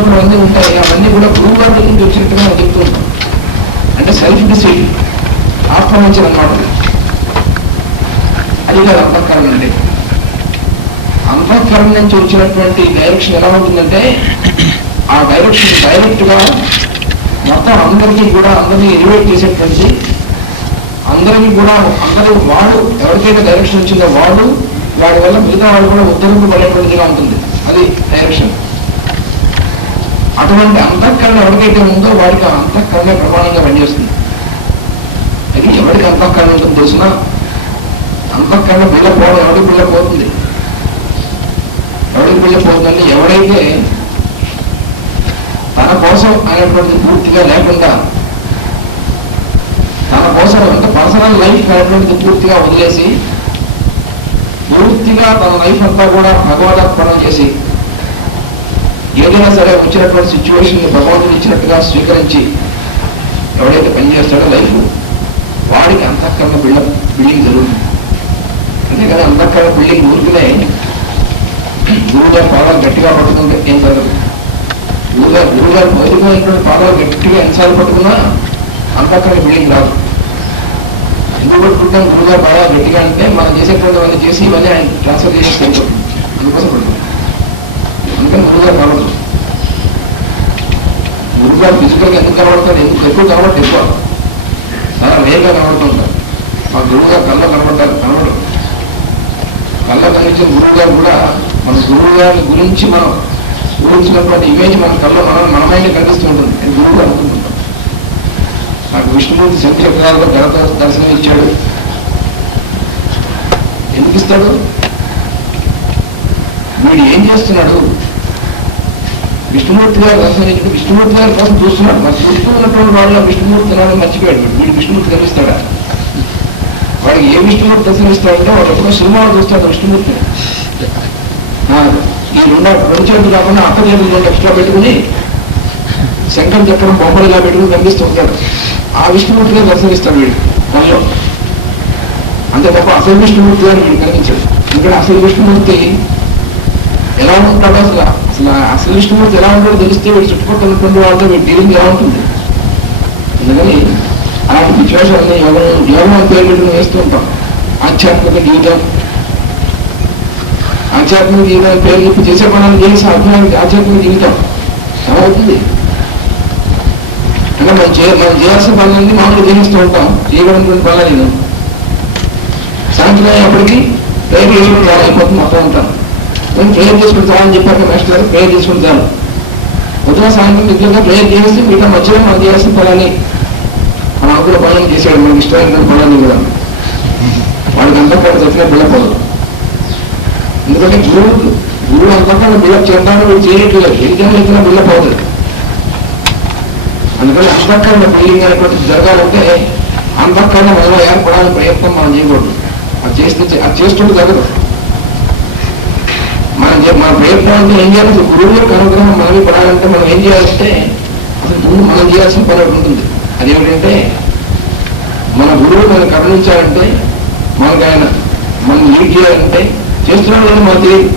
అలవాట్లు అన్నీ ఉంటాయి. అవన్నీ కూడా గురువు గారి దగ్గర నుంచి వచ్చినట్టుగా మనం చెప్తూ ఉంటాం. అంటే సెల్ఫ్ డిసైడ్, ఆత్మవంచన అన్నమాట. అది కాదు అంతఃకరణ అండి. అంతఃకరణ నుంచి వచ్చినటువంటి డైరెక్షన్ ఎలా ఉంటుందంటే, ఆ డైరెక్షన్ డైరెక్ట్ గా మొత్తం అందరికీ కూడా అందరినీ ఎలివేట్ చేసేటువంటి, అందరికీ కూడా అందరూ వాడు ఎవరికైతే డైరెక్షన్ వచ్చిందో వాడు వాడి వల్ల మిగతా వాళ్ళు కూడా ఉద్ధరింపబడేటువంటిదిగా ఉంటుంది. అది డైరెక్షన్. అటువంటి అంతఃకరణ ఎవరికైతే ఉందో వాడికి ఆ అంతఃకరణ ప్రమాణంగా పనిచేస్తుంది. అది ఎవరికి అంతఃకరణ ఉంటుందో తెలిసిన, అంతఃకరణ బిళ్ళపోవడం ఎవరికి బిళ్ళపోతుంది, ఎవరికి బిళ్ళపోతుందంటే ఎవడైతే తన కోసం అనేటువంటిది పూర్తిగా లేకుండా, తన కోసం అంటే పర్సనల్ లైఫ్ అనేటువంటిది పూర్తిగా వదిలేసి, పూర్తిగా తన లైఫ్ అంతా కూడా భగవదర్పణం చేసి, ఏదైనా సరే వచ్చినటువంటి సిచ్యువేషన్ భగవంతుడు ఇచ్చినట్టుగా స్వీకరించి ఎవడైతే పనిచేస్తాడో లైఫ్, వాడికి అంతఃకరణ బిల్డింగ్ జరుగుతుంది. అంతేకాదు అంతఃకరణ బిల్డింగ్ ఊరికినే గురువుగారి పాదాలు గట్టిగా పట్టుకుంటే ఏం జరగదు. గురువుగారు మొదలుపోయినటువంటి పాదాలు గట్టిగా ఎన్నిసార్లు పట్టుకున్నా అంతఃకరణ బిల్డింగ్ రాదు. ఎందుకు పట్టుకుంటాం? గురువుగారు పాదాలు గట్టిగా అంటే మనం చేసేటువంటివన్నీ చేసి ఇవన్నీ ఆయన ట్రాన్స్ఫర్ చేసి వెళ్ళిపోతుంది. అందుకోసం పడుతుంది. అందుకని గురువుగారు కనబడదు. గురువుగారు ఫిజికల్గా ఎందుకు కనబడతారు? ఎందుకు ఎక్కువ కనబడి ఎక్కువ చాలా వేగంగా కనబడుతుంటారు. మా గురువుగారు కళ్ళ కనబడరు. కళ్ళ కనిపించిన గురువుగారు కూడా మన గురువుగారి గురించి మనం ఊహించినటువంటి ఇమేజ్ మన కళ్ళలో మనమైనా కనిపిస్తూ ఉంటుంది. నేను గురువుగా అనుకుంటుంటాం. నాకు విష్ణుమూర్తి శంకరాచార్యులు ఘనత దర్శనం ఇచ్చాడు. ఎందుకు ఇస్తాడు? వీడు ఏం చేస్తున్నాడు? విష్ణుమూర్తి గారు దర్శనం ఇచ్చి విష్ణుమూర్తి గారి కోసం చూస్తున్నాడు. మరి చూస్తూ ఉన్నటువంటి వాళ్ళు విష్ణుమూర్తి నాడు మర్చిపోయాడు. వీడు విష్ణుమూర్తి కనిపిస్తాడా? వాడికి ఏ విష్ణుమూర్తి దర్శనమిస్తాడంటే వాడు ఎప్పుడో సినిమాలు చూస్తాడు విష్ణుమూర్తిని. ఈ రెండు చేతులు కాకుండా అక్క చేతులు రెండు ఎక్స్ట్రా పెట్టుకుని శంకరం చెప్పడం బొమ్మలుగా పెట్టుకుని కనిపిస్తూ ఉంటాడు. ఆ విష్ణుమూర్తిగా దర్శనమిస్తాడు వీడు మనలో. అంతే తప్ప అసలు విష్ణుమూర్తి గారు వీడు కనిపించాడు. ఇక్కడ అసలు విష్ణుమూర్తి ఎలా ఉంటాడో అసలు విష్ణుమూర్తి ఎలా ఉంటాడో తెలిస్తే వీడు చుట్టుపక్కల ఉన్నటువంటి వాళ్ళతో వీడి డీలింగ్ ఎలా ఉంటుంది. అందుకని అలాంటి విశ్వాసాన్ని యోగం అని పేరు పెట్టుకుని వేస్తూ ఉంటాం. ఆధ్యాత్మిక జీవితం, ఆధ్యాత్మిక జీవితాన్ని పేరు చెప్పి చేసే పనులు చేసి ఆధ్యాత్మిక జీవితం ఎలా అవుతుంది? అంటే మనం చేయాల్సిన పనులన్నీ మామూలుగా చేస్తూ ఉంటాం. చేయగలిగినటువంటి పనులు నేను సాయంత్రం అప్పటికి ప్రేయర్ చేసుకుని చాలా అయిపోతుంది మొత్తం ఉంటాం. నేను ప్రేయర్ చేసుకుంటానని చెప్పాక మాస్టర్ గారు ప్రేయర్ చేసుకుంటాను. ఉదయం సాయంత్రం దగ్గరగా ప్రేయర్ చేసి మిగతా మధ్యలో మనం చేయాల్సిన పనులని మన అనుకున్న పనులను చేశాడు. మనకి ఇష్టమైన పనులని కూడా వాడికి అంతఃకరణ చెప్పిన బిళ్ళపోదు. ఎందుకంటే గురువు అంతఃకరణ బిల్డప్ చేద్దామని వీడు చేయట్లేదు. ఎగ్జామ్ ఎత్తున బిళ్ళపోతుంది. అందుకని అంతఃకరణ బిల్డింగ్ అనేటువంటి జరగాలంటే అంతఃకరణ మనలో ఏర్పడాలని ప్రయత్నం మనం చేయకూడదు. అది చేస్తుంటే జరగదు. మన ప్రయత్నం అంటే ఏం చేయాలి? గురువు యొక్క అనుగ్రహం మనకి పడాలంటే మనం ఏం చేయాలంటే అసలు ముందు మనం చేయాల్సిన పని ఒకటి ఉంటుంది. అదేమిటంటే మన గురువు మనం కరుణించాలంటే, మనకు ఆయన మనం లీడ్ చేయాలంటే చేస్తున్నాడు అని మనకు తెలియదు.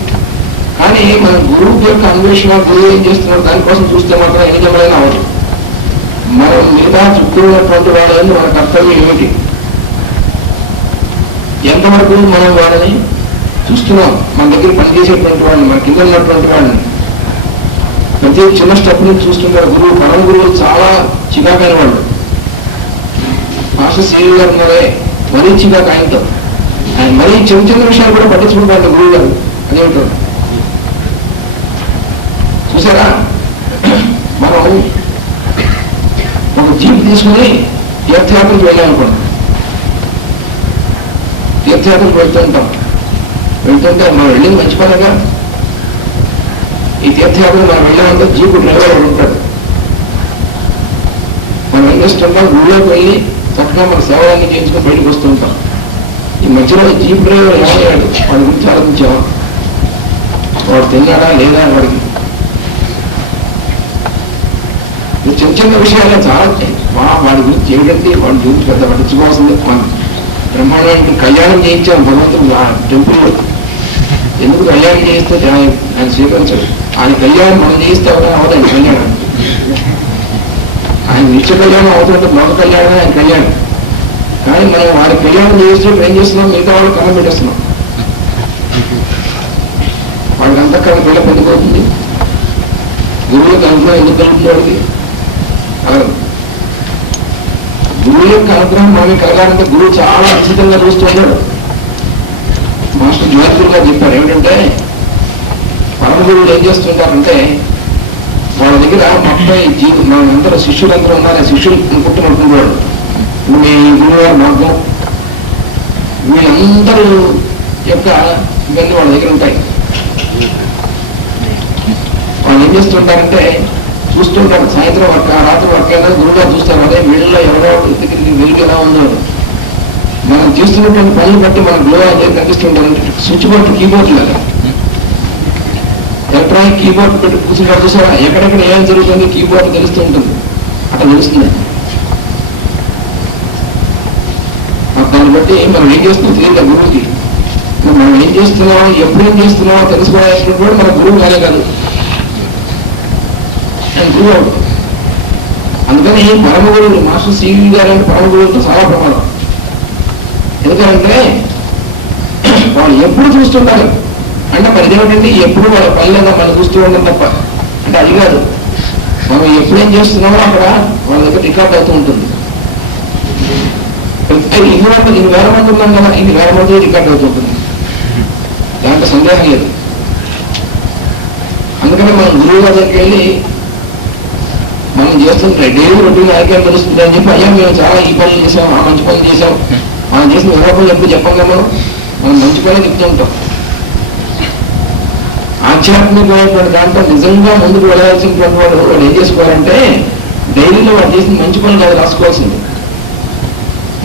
కానీ మన గురువు యొక్క అన్వేషణ, గురువు ఏం చేస్తున్నాడు దానికోసం చూస్తే మాత్రం ఎన్ని జమైనా అవ్వదు. మనం మిగతా చుట్టూ ఉన్నటువంటి వాళ్ళని మన కర్తవ్యం ఏమిటి, ఎంతవరకు మనం వాళ్ళని చూస్తున్నాం, మన దగ్గర పనిచేసేటువంటి వాళ్ళని, మన కింద ఉన్నటువంటి వాళ్ళని ప్రతి చిన్న స్టెప్ నుంచి చూస్తుంటారు. పరమ గురువులు చాలా చికాకైన వాళ్ళు. మాస్టర్ శ్రీ గారు ఉన్నారే మరీ చికాకు ఆయనతో. ఆయన మరీ చిన్న చిన్న విషయాలు కూడా పట్టించుకుంటారు గురువు గారు. అదేమిటో చూసారా? మనం ఒక జీప్ తీసుకుని తీర్థయాత్రకు వెళ్ళామనుకోండి. తీర్థయాత్రకు వెళ్తుంటే మనం వెళ్ళింది మంచి పనిగా. ఈ తీర్థయాత్రకు మనం వెళ్ళామంటే జీపు డ్రైవర్ ఉంటాడు. మనం ఏం చేస్తుంటాం? గుడిలోకి వెళ్ళి చక్కగా మన సేవలన్నీ చేయించుకొని బయటకు వస్తుంటాం. ఈ మధ్యలో జీప్ డ్రైవర్ ఏమయ్యాడు? వాడి గురించి ఆలోచించామా? వాడు తిన్నాడా లేదా? వాడికి చిన్న చిన్న విషయాలే చాలా వాడి గురించి ఏమిటంటే వాడి గురించి పెద్ద పట్టించుకోవాల్సిందే. మనం బ్రహ్మాండానికి కళ్యాణం చేయించాం భగవంతుడు ఆ టెంపుల్లో. ఎందుకు కళ్యాణం చేయిస్తే ఆయన స్వీకరించాడు. ఆయన కళ్యాణం మనం చేయిస్తే ఎవరైనా అవదండి. నిత్య కళ్యాణం అవుతుంటే లోక కళ్యాణమే ఆయన కళ్యాణం. కానీ మనం వారి కళ్యాణం చేస్తూ ఏం చేస్తున్నాం, మిగతా వాళ్ళు కళ్ళం పెట్టేస్తున్నాం. వాళ్ళకి అంతఃకరణ పిల్ల పొందిపోతుంది. గురువులకు అనుగ్రహం ఎందుకు కలుగుతుంది వాడికి? గురువు యొక్క అనుగ్రహం మనకి కలగాలంటే గురువు చాలా ఖచ్చితంగా చూస్తున్నాడు. మాస్టర్ జ్యోతిర్ గారు చెప్పారు ఏమిటంటే, పరమ గురువులు ఏం చేస్తుంటారంటే వాళ్ళ దగ్గర 30 మనందరూ శిష్యులందరూ ఉన్నారు. శిష్యులు పుట్టుకుంటున్నాడు. మీ గురువు గారు మార్గం వీళ్ళందరూ యొక్క ఇవన్నీ వాళ్ళ దగ్గర ఉంటాయి. వాళ్ళు ఏం చేస్తుంటారంటే చూస్తుంటారు, సాయంత్రం వర్క్ రాత్రి వర్క్ అయినా గురువుగా చూస్తారు. అదే వీళ్ళలో ఎవరో దగ్గరికి వెలుగు ఎలా ఉందో మనం చేస్తున్నటువంటి పనులు బట్టి మన గ్లో అనేది కనిపిస్తుంటారంటే స్విచ్ బోర్డు కీబోర్డ్ లాగా ఎలక్ట్రానిక్ కీబోర్డ్ పెట్టి కూర్చుంటారు చూసారా, ఎక్కడెక్కడ ఏం జరుగుతుంది కీబోర్డ్ తెలుస్తూ ఉంటుంది. అట్లా తెలుస్తుంది. దాన్ని బట్టి మనం ఏం చేస్తున్నాం తెలియదు గురువుకి. మనం ఏం చేస్తున్నామో ఎప్పుడు ఏం చేస్తున్నామో తెలుసుకోవాల్సినప్పుడు కూడా మన గురువు కాలే కాదు, గురువు. అందుకని పరమ గురువులు మాస్టర్ సివి గారు అంటే పరమ గురువులతో చాలా ప్రమాదం. ఎందుకంటే వాళ్ళు ఎప్పుడు చూస్తుంటారు అంటే మరి ఇదేమిటండి ఎప్పుడు వాళ్ళ పని లేదా మనం చూస్తూ ఉండడం తప్ప అంటే అది కాదు. మనం ఎప్పుడేం చేస్తున్నామో అక్కడ వాళ్ళ దగ్గర రికార్డ్ అవుతూ ఉంటుంది. ఇన్ని వేల మంది ఉన్నాం కదా, ఇన్ని వేల మంది రికార్డ్ అవుతూ ఉంటుంది. దాంట్లో సందేహం లేదు. అందుకని మనం గురువు దగ్గరికి వెళ్ళి మనం చేస్తుంటే డైలీ రొటీన్ ఆరోగ్యం తెలుస్తుంది అని చెప్పి అయ్యా మేము చాలా ఈ పనులు చేసాం, ఆ మంచి పనులు చేసాం, మనం చేసిన వివరాలు ఎప్పుడు చెప్పాం కదా, మనం మంచి పనులు చెప్తూ ఉంటాం. ఆధ్యాత్మికమైనటువంటి దాంట్లో నిజంగా ముందుకు వెళ్ళాల్సినటువంటి వాడు ఏం చేసుకోవాలంటే డైరీలో వాడు చేసిన మంచి పనులు అది రాసుకోవాల్సింది.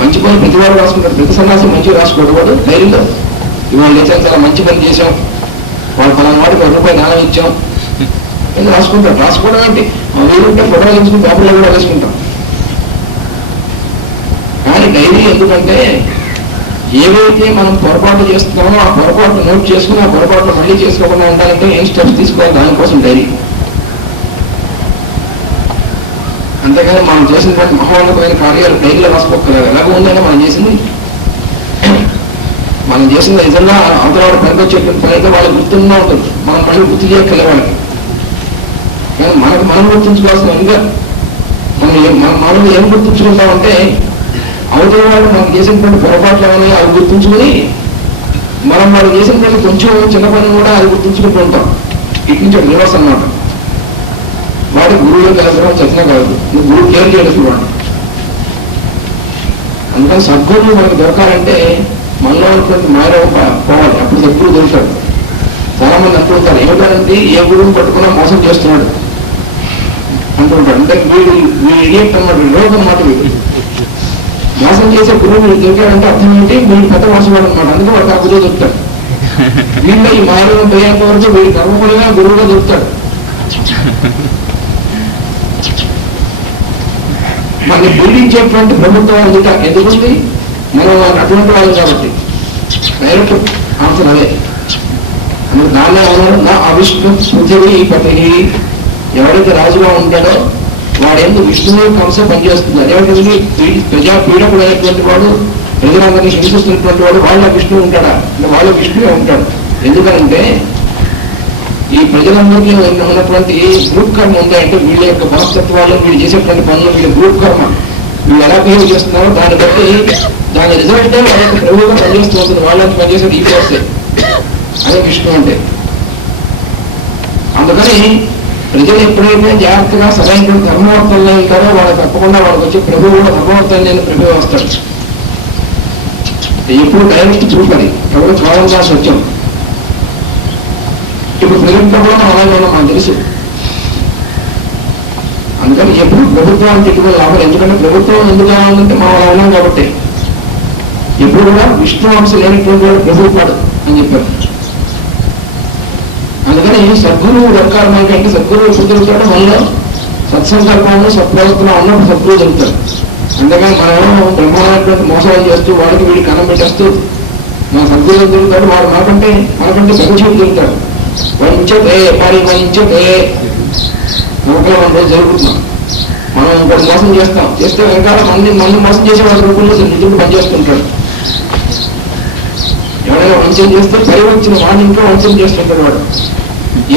మంచి పనులు ప్రతి వాడు రాసుకుంటాడు. ప్రతి సన్యాసం మంచిగా రాసుకోవడం వాడు డైరీలో ఇవాళ లేచాక చాలా మంచి పని చేసాం, వాడు పలానా వాడికి ₹1 దానం ఇచ్చాం అని రాసుకుంటాడు. రాసుకోవడం ఏంటి, వీలుంటే ఫోటోలు వేసుకుని పేపర్లో కూడా వేసుకుంటాం. కానీ డైరీ ఎందుకంటే ఏవైతే మనం పొరపాటు చేస్తున్నామో ఆ పొరపాటు నోట్ చేసుకుని ఆ పొరపాట్లు మళ్ళీ చేసుకోకుండా ఉండాలంటే ఏం స్టెప్స్ తీసుకోవాలి దానికోసం డైరీ. అంతేకాని మనం చేసినటువంటి మహోన్నతమైన కార్యాలు డైరీలో రాసుకోగలరు. ఎలాగో ఉందని మనం చేసింది నిజంగా అవతల పనికొచ్చేటువంటి పని అయితే వాళ్ళకి గుర్తున్నా ఉంటుంది. మనం మళ్ళీ గుర్తు చేయగలే వాళ్ళకి. కానీ మనం గుర్తుంచుకోవాల్సిన ఇంకా మనం ఏం గుర్తుంచుకుంటామంటే అవతల వాళ్ళు మనం చేసినటువంటి పొరపాట్లు ఏమని అవి గుర్తుంచుకుని మనం వాళ్ళు చేసినటువంటి కొంచెం చిన్న పని కూడా అది గుర్తుంచుకుంటూ ఉంటాం. ఇటు నుంచి ఒక రివర్స్ అన్నమాట. వాడి గురువులు కలగడం చెప్పినా కాదు, నువ్వు గురువు కేర్ చేయడం వాడు. అందుకని సద్గురువు మనకు దొరకాలంటే మనలో ఉన్నటువంటి మాయలో పోవాలి. అప్పుడు సద్గురువు దొరుకుతాడు. చాలా మంది అనుకుంటారు ఏమిటంటే ఏ గురువుని పట్టుకున్నా మోసం చేస్తున్నాడు అంటుంటాడు. అంటే వీడు ఇడియట్ అన్నమాట, రోగం అన్నమాట. వీడు మోసం చేసే గురువు వీడు దొరికాడంటే అర్థం ఏంటి, వీడు పెద్ద మోసవాడు అనమాట. అందుకే వాడు ఆ గురువు దొరుకుతాడు. వీళ్ళు ఈ మాయలో పోయేంత వరకు వీడి కర్మపడిగా గురువుగా దొరుకుతాడు. మనకి బిల్డించేటువంటి ప్రభుత్వం ఎందుకుంది, మనం అటువంటి వాళ్ళు కాబట్టి. డైరెక్ట్ ఆన్సర్ అదే. అందుకు దాన్ని అన్నారు నా అవిష్ణు పృథివీ పతి. ఎవరైతే రాజుగా ఉంటాడో వాడేందుకు విష్ణువు కంస పనిచేస్తుంది. అదేమిటండి ప్రజా పీడకుడు అయినటువంటి వాడు, ప్రజలందరినీ హింసిస్తున్నటువంటి వాడు వాళ్ళ విష్ణువు ఉంటాడా అంటే వాళ్ళ విష్ణువే ఉంటాడు. ఎందుకంటే ఈ ప్రజలందరికీ ఉన్నటువంటి గ్రూప్ కర్మ ఉంది. అంటే వీళ్ళ యొక్క మనస్తత్వాలు, వీళ్ళు చేసేటువంటి పనులు, వీళ్ళ గ్రూప్ కర్మ, వీళ్ళు ఎలా బిహేవ్ చేస్తున్నారో దాన్ని బట్టి దాని రిజల్టే వాళ్ళ యొక్క ప్రభువుగా పనిచేస్తూ ఉంటుంది. వాళ్ళకి పనిచేసేది ఈ ప్లేసే. అదే విష్ణు అంటే. అందుకని ప్రజలు ఎప్పుడైతే జాగ్రత్తగా సరైన ధర్మవర్తనలో ఉంటారో వాళ్ళు తప్పకుండా వాళ్ళకి వచ్చి ప్రభువు కూడా ధర్మవర్తన నేను ప్రభువు వస్తాడు. ఎప్పుడు డైరెక్ట్ చూడాలి, ఎవరు చూడాలి సత్యం. ఇప్పుడు ప్రజలతో కూడా మనం అలాగే ఉన్నాం, మనకు తెలుసు. అందుకని ఎప్పుడు ప్రభుత్వానికి ఎక్కువ లాభం. ఎందుకంటే ప్రభుత్వం ఎందుకు కావాలంటే మనం అలా ఉన్నాం కాబట్టి. ఎప్పుడు కూడా విష్ణు అంశ లేనటువంటి వాడు ప్రభువు కాడు అని చెప్పారు. అందుకని సద్గురువు దొరకాలి మనకి. అంటే సద్గురువు ఎప్పుడు దొరుకుతాడు, మనలో సత్సంకల్పంలో సత్ప్రవర్తన ఉన్నప్పుడు సద్గురువు దొరుకుతాడు. అందుకని మనం బ్రహ్మాండటువంటి మోసాలు చేస్తూ వాడికి వీడికి కన్నం పెట్టేస్తూ మన సద్గురువు దొరుకుతాడు. వాడు మనకంటే బెంచీలు దొరుకుతాడు. వాడించే పరిగణించే నౌకలో మనం రోజు జరుగుతున్నాం. మనం ఇంకోటి మోసం చేస్తే వెనకాల మంది మోసం చేసేవాడు రూపంలో నిధులు పనిచేస్తుంటాడు. ఎవరైనా వంచన చేస్తే పై వచ్చిన వాడిని ఇంట్లో వంచన చేస్తుంటాడు వాడు.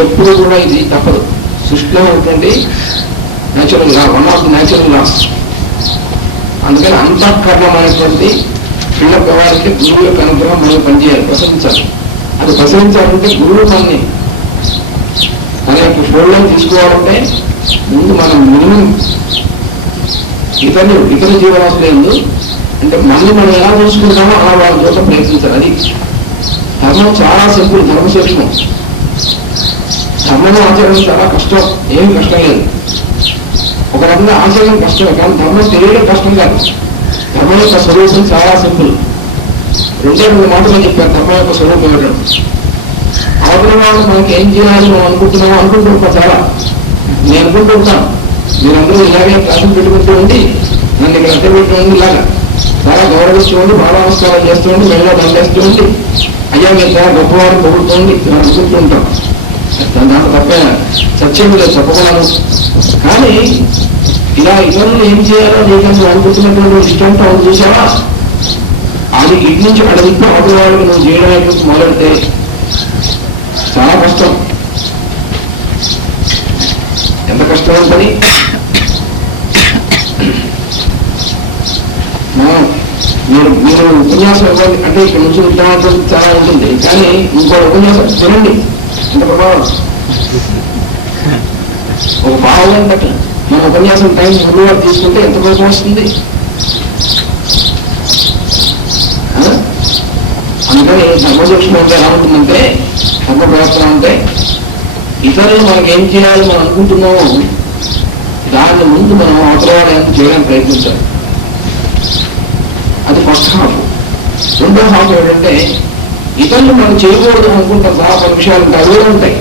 ఎప్పుడు కూడా ఇది తప్పదు. సృష్టిలో ఉంటుంది natural law, one of the natural laws. అందుకని అంతఃకరణమైనటువంటి పిల్ల పిల్లవారికి గురువు యొక్క అనుగ్రహం మనం పనిచేయాలి, ప్రసరించాలి. అది ప్రసరించాలంటే గురువు మనని మన యొక్క ఫోన్లో తీసుకోవాలంటే ముందు మనం మినిమం ఇతర జీవరాశులు అంటే మనం ఎలా చూసుకుంటామో అలా వాళ్ళ కోసం ప్రయత్నించాలి. అది ధర్మం చాలా సింపుల్, ధర్మ సూక్ష్మం. ధర్మం ఆచరణ చాలా కష్టం, ఏమి కష్టం లేదు. ఒక రకంగా ఆచరణ కష్టమే, కానీ ధర్మం తెలియడం కష్టం కాదు. ధర్మం యొక్క స్వరూపం చాలా సింపుల్. రెండే రెండు మాటలు చెప్పారు ధర్మం యొక్క స్వరూపం ఇవ్వడం. అవతల వాళ్ళు మనకి ఏం చేయాలి మనం అనుకుంటున్నామో అనుకుంటూ ఉంటాం. చాలా నేను అనుకుంటూ ఉంటాను, మీరందరూ ఇలాగే క్లాసులు పెట్టుకుంటూ ఉండి నన్ను ఇక్కడ అడ్డ పెట్టి ఉండి ఇలాగా చాలా గౌరవిస్తూ ఉండి బాగా నమస్కారం చేస్తూ ఉండి మెడలో దండేస్తూ ఉండి అయ్యా మీరు చాలా గొప్పవారు పొగుడుతూ ఉండి అనుకుంటూ ఉంటాం. దాంట్లో తప్ప సత్యం లేదు, చెప్పగలను. కానీ ఇలా ఇతరులు ఏం చేయాలో నీకు అనుకుంటున్నటువంటి ఇష్టంతో అవును చూసావా, అది ఇటు నుంచి అక్కడ తిప్పి అవతల వాళ్ళకి నువ్వు చేయడానికి మొదలెడితే చాలా కష్టం. ఎంత కష్టం ఉంటుంది. మీరు ఉపన్యాసం ఇవ్వాలి అంటే ఇక్కడ నుంచి ఉత్తమాలు చాలా ఉంటుంది, కానీ ఇంకో ఉపన్యాసం తినండి ఎంత ప్రభావం. ఒక భావం అట్లా మన ఉపన్యాసం టైం ముందుగా తీసుకుంటే ఎంత కోపం వస్తుంది. అందుకని ధర్మసూక్ష్మం అంటే ఎలా ఉంటుందంటే, ధర్మ ప్రవర్తన అంటే ఇతరులు మనకి ఏం చేయాలి మనం అనుకుంటున్నామో దాని ముందు మనం అవతరవాడేందుకు చేయడానికి ప్రయత్నించాలి. అది ఫస్ట్ హాఫ్. రెండో హాఫ్ ఏంటంటే ఇతరులు మనం చేయకూడదు అనుకుంటాం చాలా పలు విషయాలు ఇంకా అవి ఉంటాయి.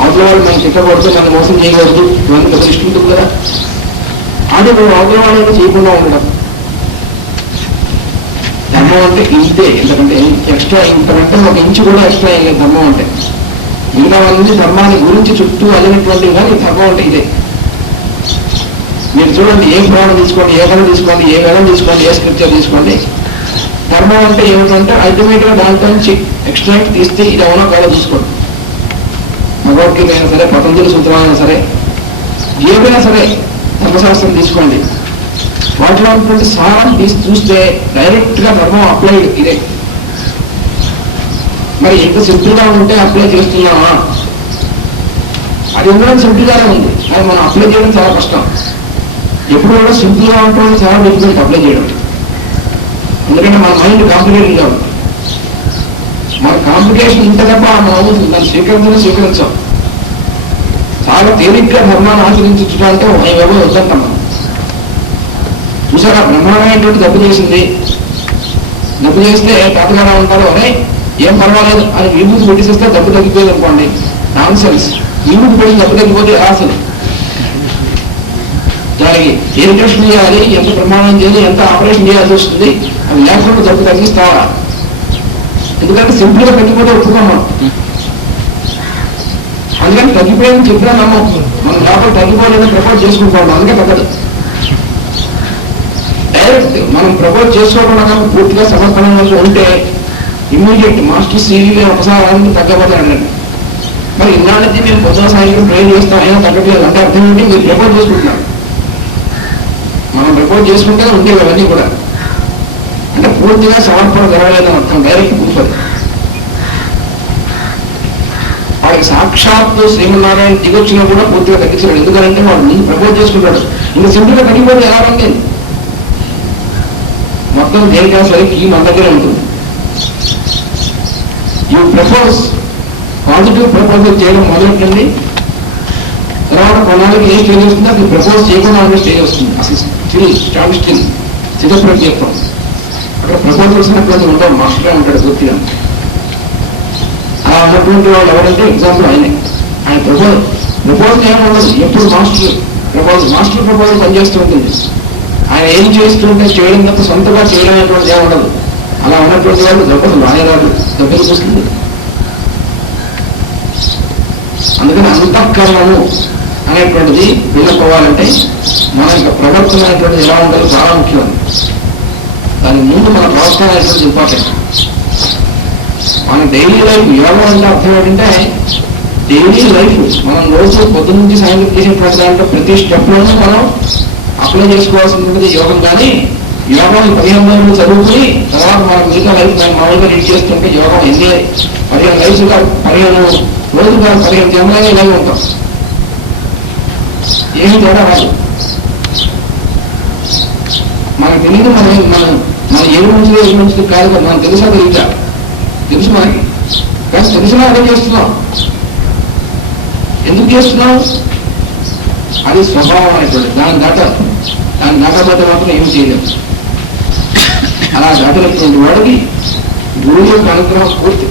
అవతల వాళ్ళు మనం తిట్టకూడదు, మనం మోసం చేయకూడదు, ఇవన్నీ పెద్ద ఇష్టం ఉంటుంది కదా. అది మనం అవతల వాళ్ళని చేయకుండా ఉండడం. ధర్మం అంటే ఇంతే, ఎందుకంటే ఎక్స్ట్రా ఇంతకంటే ఒక ఇంచు కూడా ఎక్స్ట్రా అయ్యే ధర్మం అంటే. మిగతా వాళ్ళని ధర్మాన్ని గురించి చుట్టూ అల్లినటువంటి కానీ ధర్మం అంటే ఇదే. మీరు చూడండి, ఏ పురాణం తీసుకోండి, ఏ కథ తీసుకోండి, ఏ వేదం తీసుకోండి, ఏ స్క్రిప్చర్ తీసుకోండి, ధర్మం అంటే ఏమిటంటే అల్టిమేట్ గా దాంట్లో నుంచి ఎక్స్ట్రాక్ట్ తీస్తే ఇది అవునా కాదో చూసుకోండి. భగవద్గీత అయినా సరే, పతంజలి సూత్రాలైనా సరే, ఏవైనా సరే ధర్మశాస్త్రం తీసుకోండి, వాటిలో ఉన్నటువంటి సారం తీసి చూస్తే డైరెక్ట్ గా ధర్మం అప్లైడ్ ఇదే. మరి ఎంత సింపుల్ గా ఉంటే అప్లై చేస్తున్నామా? అది ఉండడం సింపుల్ గానే ఉంది, కానీ మనం అప్లై చేయడం చాలా కష్టం. ఎప్పుడు కూడా సింపుల్ గా ఉంటుంది చాలా డిఫికల్ట్ అప్లై చేయడం. ఎందుకంటే మన మైండ్ కాంప్లికేటెడ్ గా ఉంది. మన కాంప్లికేషన్ ఇంత తప్ప మనం దాన్ని స్వీకరించాం. చాలా తేలిగ్గా ధర్మాన్ని ఆచరించుంటే ఎవరు వద్దంటాం మనం. చూసారా, బ్రహ్మాండమైనటువంటి దెబ్బ చేసింది. దెబ్బ చేస్తే తాతగారా ఉంటారు, అరే ఏం పర్వాలేదు అని విభూతి పెట్టిస్తే దెబ్బ తగ్గిపోయింది అనుకోండి. Non sense. విభూతి పెట్టి దెబ్బ తగ్గిపోతే అసలు దానికి ఏ ఇంజక్షన్ చేయాలి, ఎంత ప్రమాణం చేయాలి, ఎంత ఆపరేషన్ చేయాల్సి వస్తుంది, అవి లేకుండా దెబ్బ తగ్గిస్తావా? ఎందుకంటే సింపుల్ గా తగ్గిపోతే ఒప్పుకోం మనం. అందుకని తగ్గిపోయిందని చెప్పినా నమ్మం. మనం లోపల తగ్గిపోలేదని ప్రపోజ్ చేసుకుంటాం, అందుకే తగ్గదు. డైరెక్ట్ మనం ప్రపోజ్ చేసుకోవడం పూర్తిగా సమర్పణంగా ఉంటే ఇమ్మీడియట్ మాస్టర్ సీరియల్ ఒకసారి తగ్గబోతే అన్నాడు. మరి ఇన్నాళ్ళకి మేము పొద్దున సాయంత్రం ట్రైన్ చేస్తాం, అయినా తగ్గట్లేదు అంటే అర్థం ఏంటి? మీరు ప్రపోజ్ చేసుకుంటున్నారు. మనం ప్రపోజ్ చేసుకుంటే ఉండేవి అవన్నీ కూడా అంటే పూర్తిగా సమర్పణ జరగలేదని అర్థం. డైరెక్ట్ కూర్చోదు. వాడికి సాక్షాత్తు శ్రీమన్నారాయణ దిగొచ్చినా కూడా పూర్తిగా తగ్గించాడు. ఎందుకంటే వాడు ముందు ప్రపోజ్ చేసుకుంటాడు. ఇంకా సింపుల్ గా తగ్గిపోతే ఎలా ఉంది? మొత్తం దేనికైనా సరే కీ మన దగ్గరే ఉంటుంది. యూ ప్రపోజ్, పాజిటివ్ ప్రపోజల్ చేయడం మొదలెట్టండి. తర్వాత కొన్నాళ్ళకి ఏం స్టేజ్ వస్తుంది, అది ప్రపోజ్ చేయకుండా ఉండే స్టేజ్ వస్తుంది. అసలు స్టిల్ స్థితప్రజ్ఞత్వం. అక్కడ ప్రపోజల్స్ అన్నప్పుడు ఉంటాం, మాస్టరే ఉంటాడు పూర్తిగా. అలా ఉన్నటువంటి వాళ్ళు ఎవరంటే ఎగ్జాంపుల్ ఆయన ప్రపోజల్ ఏమన్నది ఎప్పుడు మాస్టర్ ప్రపోజల్ పనిచేస్తూ ఉంటుంది. ఆయన ఏం చేస్తుంటే చేయడం తప్ప సొంతగా చేయడం అనేటువంటి ఏముండదు. అలా ఉన్నటువంటి వాళ్ళు దెబ్బలు రాయరాదు, దెబ్బలు వస్తుంది. అందుకని అంతఃకరణము అనేటువంటిది బిల్డప్ అవ్వాలంటే మన యొక్క ప్రవర్తన అనేటువంటిది ఎలా ఉండాలో చాలా ముఖ్యం. దాని ముందు మన ప్రవర్తన అనేటువంటిది ఇంపార్టెంట్. మన డైలీ లైఫ్ యోగా అంటే అర్థం ఏంటంటే డైలీ లైఫ్ మనం రోజు పొద్దున్న నుంచి సాయంత్రం చేసేటువంటి దాంట్లో ప్రతి స్టెప్లోనూ మనం అప్లై చేసుకోవాల్సినటువంటి యోగం. కానీ యోగం 15 రోజులు చదువుకుని తర్వాత మనకు మిగతా లైఫ్ మనం మామూలుగా రీడ్ చేస్తుంటే యోగం 15 లైఫ్స్ కాదు, 15 రోజులు కాదు, 15 జన్మలైనా ఇలాగే ఉంటాం. ఏమి తేడా రాదు. మనకు తెలియదు మన ఏడు మంచిది కాదు కదా, మనం తెలుసా తెలియదా? తెలుసు మనకి, కానీ తెలిసినా అదే చేస్తున్నాం. ఎందుకు చేస్తున్నాం? అది స్వభావం అనేటువంటి దాన్ని దాటబోతే మాత్రం ఏమి చేయలేము. అలా దాటలేటువంటి వాడికి గురువు యొక్క అనుగ్రహం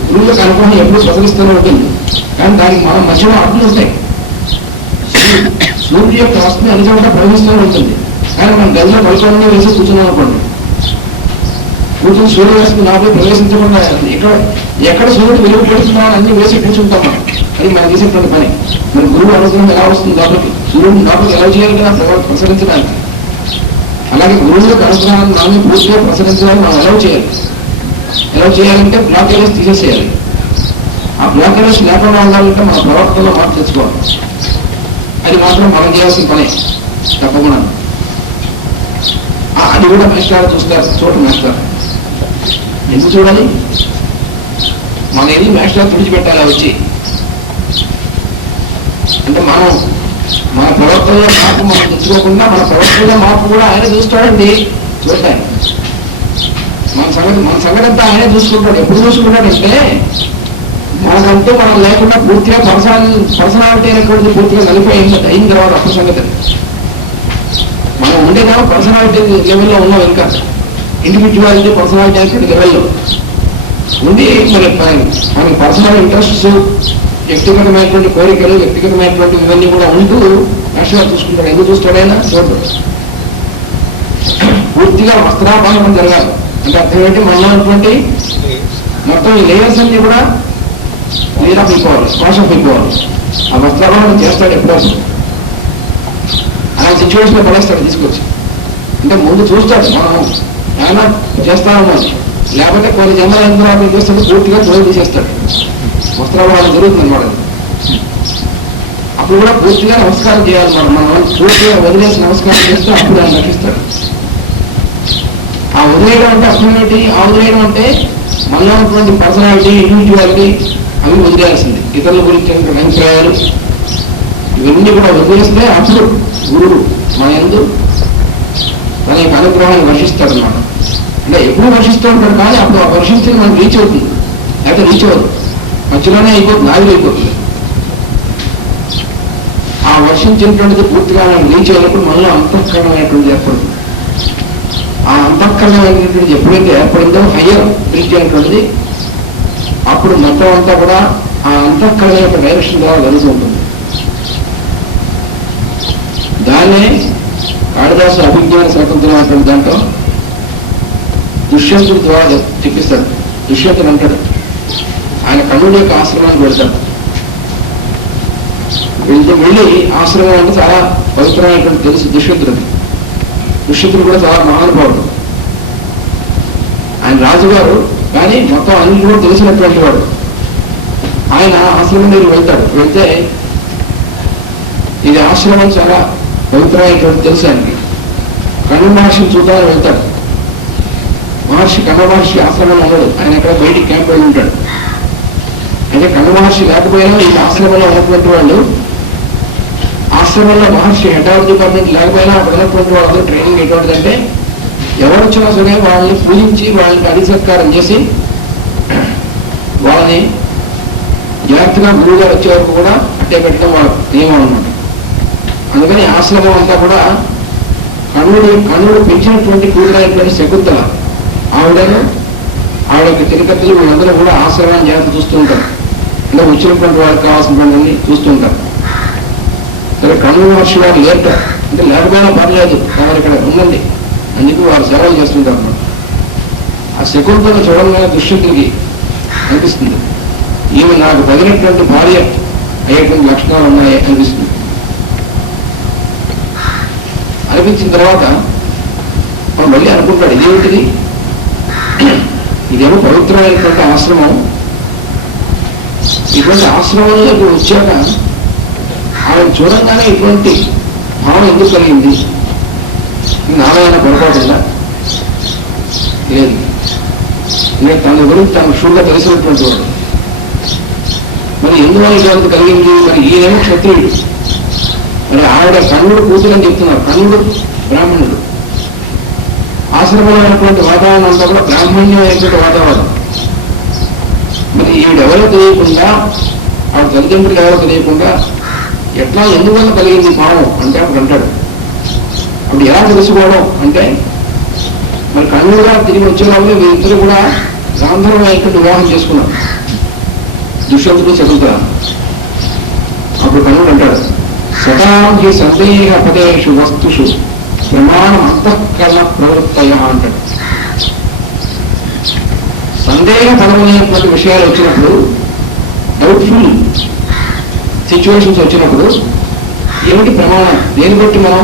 గురువు యొక్క అనుగ్రహం ఎప్పుడూ ప్రసరిస్తూనే ఉంటుంది. కానీ దానికి మనం మధ్యలో అడ్డులు ఉంటాయి. సూర్యుడు యొక్క రశ్మి అనుజంగా ప్రవహిస్తూనే ఉంటుంది. కానీ మనం గదిలో పడుకోవడం వేసి కూర్చున్నాం అనుకోండి, కూర్చొని సూర్యరశ్మి నాపై ప్రవేశించకుండా ఎక్కడ సూర్యుడు వెలుగు పెడుతున్నామని అన్ని వేసి కూర్చుంటాం మనం. అది మనం చేసేటువంటి పని. మరి గురువు అనుగ్రహం ఎలా వస్తుంది లోపలికి? సూర్యుడు లోపలికి ఎలా చేయాలి కదా ప్రసరించడానికి. అలాగే గురువు యొక్క అనుగ్రహాన్ని మనమే పూర్తిగా ప్రసరించడానికి మనం ఎలా చేయాలంటే బ్లాకేజెస్ తీసేసేయాలి. ఆ బ్లాకేజెస్ లేకుండా ఉండాలంటే మన ప్రవర్తనలో మార్పు తెచ్చుకోవాలి. అది మాత్రం మనం చేయాల్సిన పని తప్పకుండా. అది కూడా మేస్టారు చూస్తారు, చోటు మేస్టారు ఎందుకు చూడాలి? మన ఏది మేస్టారు తుడిచిపెట్టాలి వచ్చి. అంటే మన ప్రవర్తనలో మార్పు మనం తెచ్చుకోకుండా మన ప్రవర్తనలో మార్పు కూడా ఆయన చూస్తాడండి. చూడండి, మన సంగతి అంతా ఆయనే చూసుకుంటాడు. ఎప్పుడు చూసుకుంటాడంటే మనకంటూ మనం లేకుండా పూర్తిగా పర్సనాలిటీ అనేటువంటిది పూర్తిగా అయిన తర్వాత అప్పుడు సంగతి. మనం ఉండేదా పర్సనాలిటీ లెవెల్లో ఉన్నాం, ఇంకా ఇండివిజువాలిటీ పర్సనాలిటీ అనేటువంటి లెవెల్లో ఉండి మనకి పర్సనల్ ఇంట్రెస్ట్స్, వ్యక్తిగతమైనటువంటి కోరికలు, వ్యక్తిగతమైనటువంటి ఇవన్నీ కూడా ఉంటూ రాష్ట్రంగా చూసుకుంటాడు. ఎందుకు చూస్తాడైనా చూడదు. పూర్తిగా వస్త్రాపాలనం జరగాలి. అంటే అర్థం ఏంటి? మనలో ఉన్నటువంటి మొత్తం ఈ లేయర్స్ అన్ని కూడా క్లియర్ అప్ అయిపోవాలి, స్పాష్ అప్ అయిపోవాలి. ఆ వస్త్రాపాలనం చేస్తాడు ఎప్పుడో. ఆ సిచ్యువేషన్లో పడేస్తాడు తీసుకొచ్చి. అంటే ముందు చూస్తాడు మనం ఏమైనా చేస్తామో, లేకపోతే కొన్ని జన్మల తర్వాత చేస్తాడు పూర్తిగా తోలు తీసేస్తాడు. వస్త్రాపాలనం జరుగుతుంది అన్నమాట. అప్పుడు కూడా పూర్తిగా నమస్కారం చేయాలి. మనం పూర్తిగా వదిలేసి నమస్కారం చేస్తే అప్పుడు ఆయన రక్షిస్తాడు. ఆ వదిలేయడం అంటే అర్థం ఏంటి? ఆ వదిలేయడం అంటే మనలో ఉన్నటువంటి పర్సనాలిటీ, ఇండివిజువాలిటీ అవి వదిలేయాల్సింది. ఇతరుల గురించి అభిప్రాయాలు ఇవన్నీ కూడా వదిలేస్తే అప్పుడు గురువు మన యందు తన యొక్క అనుగ్రహాన్ని వర్షిస్తాడు అన్నమాట. అంటే ఎప్పుడు వర్షిస్తూ ఉంటాడు, కానీ అప్పుడు ఆ వర్షించింది మనకు రీచ్ అవుతుంది, అయితే రీచ్ అవ్వదు, మధ్యలోనే అయిపోతుంది, ఆవిరైపోతుంది. ఆ వర్షించినటువంటిది పూర్తిగా మనం రీచ్ అయినప్పుడు మనలో అంతఃకరణమైనటువంటి ఏర్పడుతుంది. ఆ అంతఃకరణమైనటువంటిది ఎప్పుడైతే ఏర్పడిందో హయ్యర్ రీచ్ అయినటువంటిది, అప్పుడు మొత్తం అంతా కూడా ఆ అంతఃకరణ యొక్క డైరెక్షన్ ద్వారా జరుగుతూ ఉంటుంది. దాన్నే కాళిదాసు అభిజ్ఞాన శాకుంతలం అటువంటి దాంట్లో దుష్యంతుడి ద్వారా చెప్పిస్తాడు. దుష్యంతుడు అంటాడు, ఆయన కర్ణుడి యొక్క ఆశ్రమానికి వెళ్తాడు. వెళ్ళి ఆశ్రమం అంటే చాలా పవిత్రమైనటువంటి తెలుసు దుష్యంతుడికి. దుష్యంతుడు కూడా చాలా మహానుభావుడు. ఆయన రాజుగారు, కానీ మొత్తం అన్ని కూడా తెలిసినటువంటి వాడు. ఆయన ఆశ్రమం దగ్గర వెళ్తాడు. వెళ్తే ఇది ఆశ్రమం చాలా పవిత్రమైనటువంటి తెలుసు ఆయనకి. కణ్వ మహర్షిని చూడాలని వెళ్తాడు. కణ్వ మహర్షి ఆశ్రమంలో ఉన్నాడు, ఆయన ఎక్కడ బయటికి క్యాంప్ వెళ్ళి ఉంటాడు. అంటే కణ్వ మహర్షి లేకపోయినా ఈ ఆశ్రమంలో ఉన్నటువంటి వాళ్ళు, ఆశ్రమంలో మహర్షి హెడ్ ఆఫ్ డిపార్ట్మెంట్ లేకపోయినా అక్కడ ఉన్నటువంటి వాళ్ళు ట్రైనింగ్ ఎటువంటిదంటే ఎవరు వచ్చినా సరే వాళ్ళని పూజించి వాళ్ళకి అధిసత్కారం చేసి వాళ్ళని జాగ్రత్తగా గురువు గారు వచ్చే వరకు కూడా అట్టే పెట్టడం వాళ్ళ నియమం అన్నమాట. అందుకని ఆశ్రమం అంతా కూడా కర్ణుడు పెంచినటువంటి కూతురైనటువంటి శకుంతల, ఆవిడ తిరుపతిలో వీళ్ళందరూ కూడా ఆశ్రమాన్ని జాగ్రత్త చూస్తూ ఉంటారు. అంటే వచ్చినటువంటి వాళ్ళకి కావాల్సినటువంటి చూస్తూ ఉంటారు. సరే కర్ణుడు మహర్షి వారు లేట, అంటే లేకపోయినా పర్లేదు, వారు ఇక్కడ ఉందండి, అందుకు వారు సేవలు చేస్తుంటారు అన్నమాట. ఆ శకుంతల చూడగానే దుష్యంతుడికి అనిపిస్తుంది, ఈమె నాకు తగినటువంటి భార్య అయ్యేటువంటి లక్షణాలు ఉన్నాయి అనిపిస్తుంది. కనిపించిన తర్వాత మనం మళ్ళీ అనుకుంటాడు ఇదేమిటిది, ఇదేమో పవిత్రమైనటువంటి ఆశ్రమం, ఇటువంటి ఆశ్రమంలో ఇప్పుడు వచ్చాక ఆయన చూడంగానే ఇటువంటి భావం ఎందుకు కలిగింది, నారాయణ పొరపాటుందా లేదు. నేను తన గురించి తన షూగా తెలిసినటువంటి వాడు, మరి ఎందువల్ల ఇటువంటి కలిగింది, మరి ఈయనేమో క్షత్రియుడు, మరి ఆవిడ కన్నుడు కూతురు అని చెప్తున్నారు, కన్నుడు బ్రాహ్మణుడు, ఆశ్రమమైనటువంటి వాతావరణం అంతా కూడా బ్రాహ్మణ్యమైనటువంటి వాతావరణం. మరి ఈవిడెవరో తెలియకుండా, ఆవిడ తల్లిదండ్రులకు ఎవరో తెలియకుండా ఎట్లా ఎందువల్ల కలిగింది భావం అంటే అప్పుడు అంటాడు. అప్పుడు ఎలా తెలుసుకోవడం అంటే మరి కన్నుడుగా తిరిగి వచ్చే వాళ్ళు వీరిద్దరు కూడా గాంధర్వమైనటువంటి వివాహం చేసుకున్నారు, దుష్యంతుడు శకుంతల. అప్పుడు కన్నుడు అంటాడు సదాం హి సందేహ పదేషు వస్తుషు ప్రమాణం అంతఃకరణ ప్రవృత్తయ అంటాడు. సందేహపరమైనటువంటి విషయాలు వచ్చినప్పుడు, డౌట్ఫుల్ సిచ్యువేషన్స్ వచ్చినప్పుడు ఏమిటి ప్రమాణం, దేని బట్టి మనం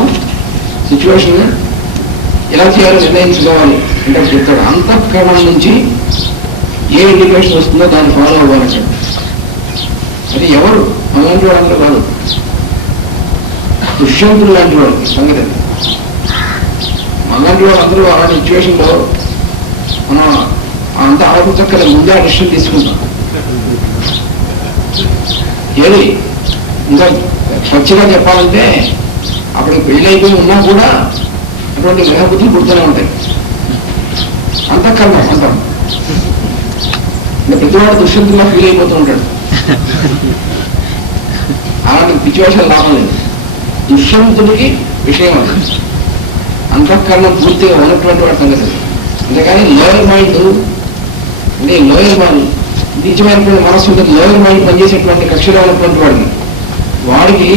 సిచ్యువేషన్ ఎలా చేయాలో నిర్ణయించుకోవాలి అంటే చెప్తాడు. అంతఃకరణం నుంచి ఏ ఇండికేషన్ వస్తుందో దాన్ని ఫాలో అవ్వాలంటాడు. అది ఎవరు అలాంటి వాళ్ళందరూ కాదు, దుష్యంతులు లాంటి వాడు సంగతి. అలాంటి వాళ్ళందరూ అలాంటి సిచ్యువేషన్లో మనం అంతా ఆలోచించక్కల ముందే ఆ డిసిషన్ తీసుకుంటాం. ఏది ఇంకా స్వచ్ఛగా చెప్పాలంటే అప్పుడు పెళ్ళైపోయి ఉన్నా కూడా అటువంటి గ్రహబుద్ధులు పుడుతూనే ఉంటాయి. అంతఃకరణ అంటాం. ఇంకా ప్రతివాడు దుష్యంతుల్లో ఫీల్ అయిపోతూ ఉంటాడు. అలాంటి సిచ్యువేషన్ లాభం లేదు. దుష్యంతుడికి విషయం అది అంతఃకరణం పూర్తిగా ఉన్నటువంటి వాడి సంగతి. అంతేకాని లోయర్ మైండ్ అంటే లోయర్ మైండ్ నీచమైనటువంటి మనస్సు ఉంటుంది. లోయర్ మైండ్ పనిచేసేటువంటి కక్షలో ఉన్నటువంటి వాడికి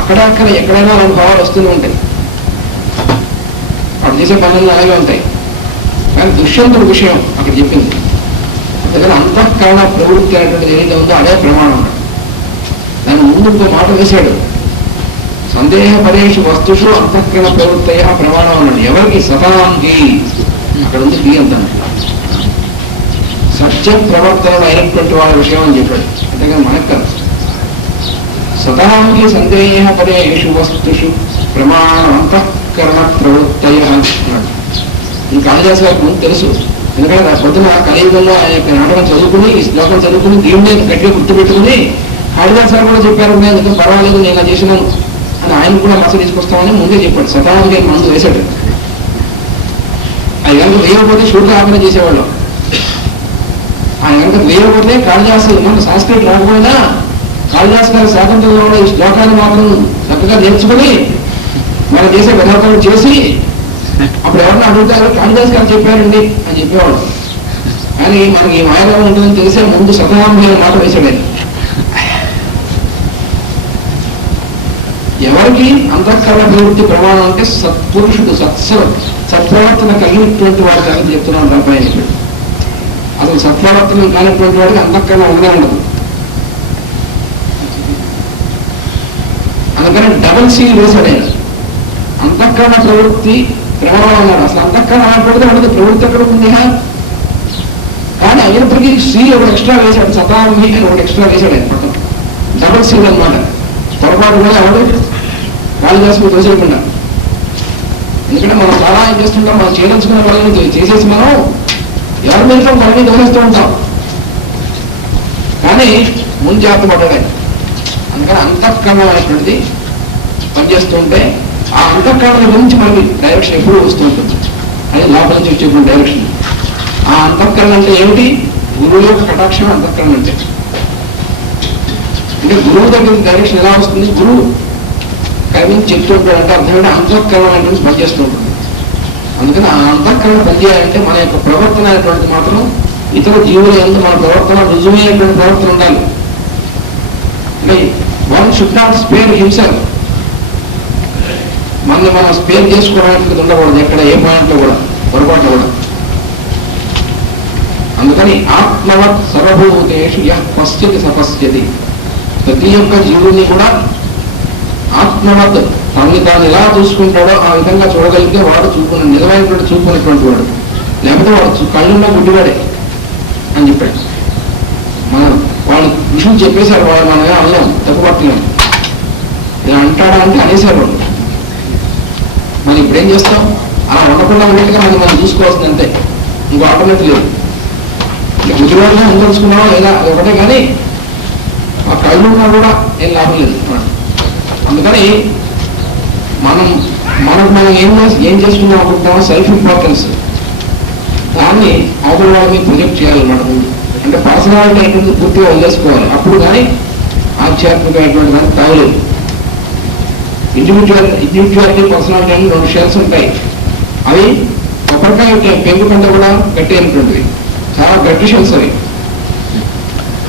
అక్కడక్కడ ఎక్కడైనా అలాంటి భావాలు వస్తూనే ఉంటాయి. వాడు చేసే పనులు అలాగే ఉంటాయి. కానీ దుష్యంతుడి విషయం అక్కడ చెప్పింది. అందుకని అంతఃకరణ ప్రవృత్తి అనేటువంటిది ఏదైతే ఉందో అదే ప్రమాణం. దాని ముందు ఇంకో మాట వేశాడు, సందేహ పరేషు వస్తుషు అంతఃకరణ ప్రవృత్తయ ప్రమాణం అన్నాడు. ఎవరికి సతాంగి అక్కడ ఉంది బి అంత సత్య ప్రవర్తనలు అయినటువంటి వాళ్ళ విషయం అని చెప్పాడు. అంతేగాని మనకు కాదు. సతాంగి సందేహ పరేషు వస్తుషు ప్రమాణ అంతఃకరణ ప్రవృత్తయ అంటున్నాడు. ఈ కాళిదాసు గారికి ముందు తెలుసు. ఎందుకంటే నా పొద్దున కలియుగంలో ఆయన యొక్క నాటకం చదువుకుని ఈ శ్లోకం చదువుకుని దీన్నే గట్టిగా గుర్తుపెట్టుకుని కాళిదాసు గారు కూడా చెప్పారు, నేను పర్వాలేదు నేను ఇలా చేసినాను అని ఆయన కూడా మస తీసుకొస్తామని ముందే చెప్పాడు. సతాంగి మందు వేశాడు. ఆయన కనుక వేయకపోతే షూట్లో ఆపన చేసేవాళ్ళం. ఆయన కనుక వేయకపోతే కాళిదాసు మన సంస్కృతి రాకపోయినా కాళిదాసు గారి స్వాతంత్రంలో ఈ శ్లోకాన్ని మాత్రం చక్కగా నేర్చుకుని మనం చేసే పదార్థాలు చేసి అప్పుడు ఎవరన్నా అడుగుతారు కాళిదాసు గారు చెప్పారండి అని చెప్పేవాడు. కానీ మనకి ఈ మాయలో ఉంటుందని తెలిసే ముందు సతాంగి మాట వేశాడు. ఎవరికి అంతఃకరణ ప్రవృత్తి ప్రమాణం అంటే సత్పురుషుడు సత్ప్రవర్తన కలిగినటువంటి వాడు కానీ చెప్తున్నాడు అబ్బాయి. అసలు సత్ప్రవర్తన కానిటువంటి వాడికి అంతఃకరణ ఉండనే ఉండదు. అందుకని డబుల్ సీల్ వేశాడు. అంతఃకరణ ప్రవృత్తి ప్రమాణం అన్నాడు. అసలు అంతఃకరణ అనకూడదు ఉండదు, ప్రవృత్తి ఎక్కడ ఉంది. కానీ అయినప్పటికీ సీల్ ఒకటి ఎక్స్ట్రా వేశాడు, సతాంగి అని ఒకటి ఎక్స్ట్రా వేశాడు. ఆయన పక్కన డబుల్ సీల్ అనమాట. పొరపాటు కూడా ఎవడు కాళిదాసు తోసేయకుండా. ఎందుకంటే మనం చాలా ఏం చేస్తుంటాం, మనం చేయదలుచుకున్న వాళ్ళని చేసేసి మనం ఎవరి మీద మనని దోసేస్తూ ఉంటాం. కానీ ముందు జాగ్రత్త పడ్డాడు. అందుకని అంతఃకరణ అనేటువంటిది పనిచేస్తూ ఉంటే ఆ అంతఃకరణ గురించి మనకి డైరెక్షన్ ఎప్పుడు వస్తూ ఉంటుంది. అది లోపల నుంచి వచ్చేటువంటి డైరెక్షన్. ఆ అంతఃకరణ అంటే ఏమిటి? గురువు యొక్క కటాక్షం అంతఃకరణ అంటే గురువు దగ్గర డైరెక్షన్ ఎలా వస్తుంది? గురువు కవిని చెప్తూ ఉంటాడంటే అర్థం ఏంటంటే అంతఃకరణ అనేటువంటి పనిచేస్తూ ఉంటుంది. అందుకని ఆ అంతఃకరణ పనిచేయాలంటే మన యొక్క ప్రవర్తన అనేటువంటి మాత్రం ఇతర జీవుల యందు మన ప్రవర్తన రుజువైనటువంటి ప్రవర్తన ఉండాలి. One should not spare himself. మనల్ని మనం స్పేర్ చేసుకోవడానికి ఉండకూడదు ఎక్కడ ఏ పాయింట్లో కూడా, పొరపాట్లు కూడా. అందుకని ఆత్మవత్ సర్వభూతేషు యః పశ్యతి సపశ్యతి. ప్రతి ఒక్క జీవుని కూడా ఆత్మవత్ తనని తాను ఎలా చూసుకుంటాడో ఆ విధంగా చూడగలిగితే వాడు చూపుకున్న నిజమైనటువంటి చూపుకున్నటువంటి వాడు. లేకపోతే వాడు కళ్ళున్న గుడ్డివాడే అని చెప్పాడు. మనం వాళ్ళు విషయం చెప్పేశారు, వాళ్ళు మనమే అనలేం, తప్పుపట్టలేం. ఇలా అంటాడా అంటే అనేసారు వాళ్ళు. మనం ఇప్పుడేం చేస్తాం? అలా ఉండకుండా ఉన్నట్టుగా మనం చూసుకోవాల్సింది అంతే, ఇంకో ఆల్టర్నేట్ లేదు. గుడ్డివాడిగా ఉండదలుచుకున్నావా లేదా అది ఒకటే, కానీ ఆ కళ్ళు ఉన్నా కూడా ఏం లాభం లేదు. అందుకని మనం ఏం చేసుకున్నాం అనుకుంటున్నామో సెల్ఫ్ ఇంపార్టెన్స్, దాన్ని అవతల వాళ్ళ మీద ప్రొజెక్ట్ చేయాలి. మనకు అంటే పర్సనాలిటీ అయినటువంటి పూర్తిగా వదిలేసుకోవాలి. అప్పుడు కానీ ఆధ్యాత్మికమైనటువంటి దానికి తాగలేదు. ఇండివిజువాలిటీ పర్సనాలిటీ అని 2 షెల్స్ ఉంటాయి. అవి కొబ్బరికాయ పెంగు కంటే కూడా గట్టి అయినటువంటివి, చాలా గట్టి షెల్స్ అవి.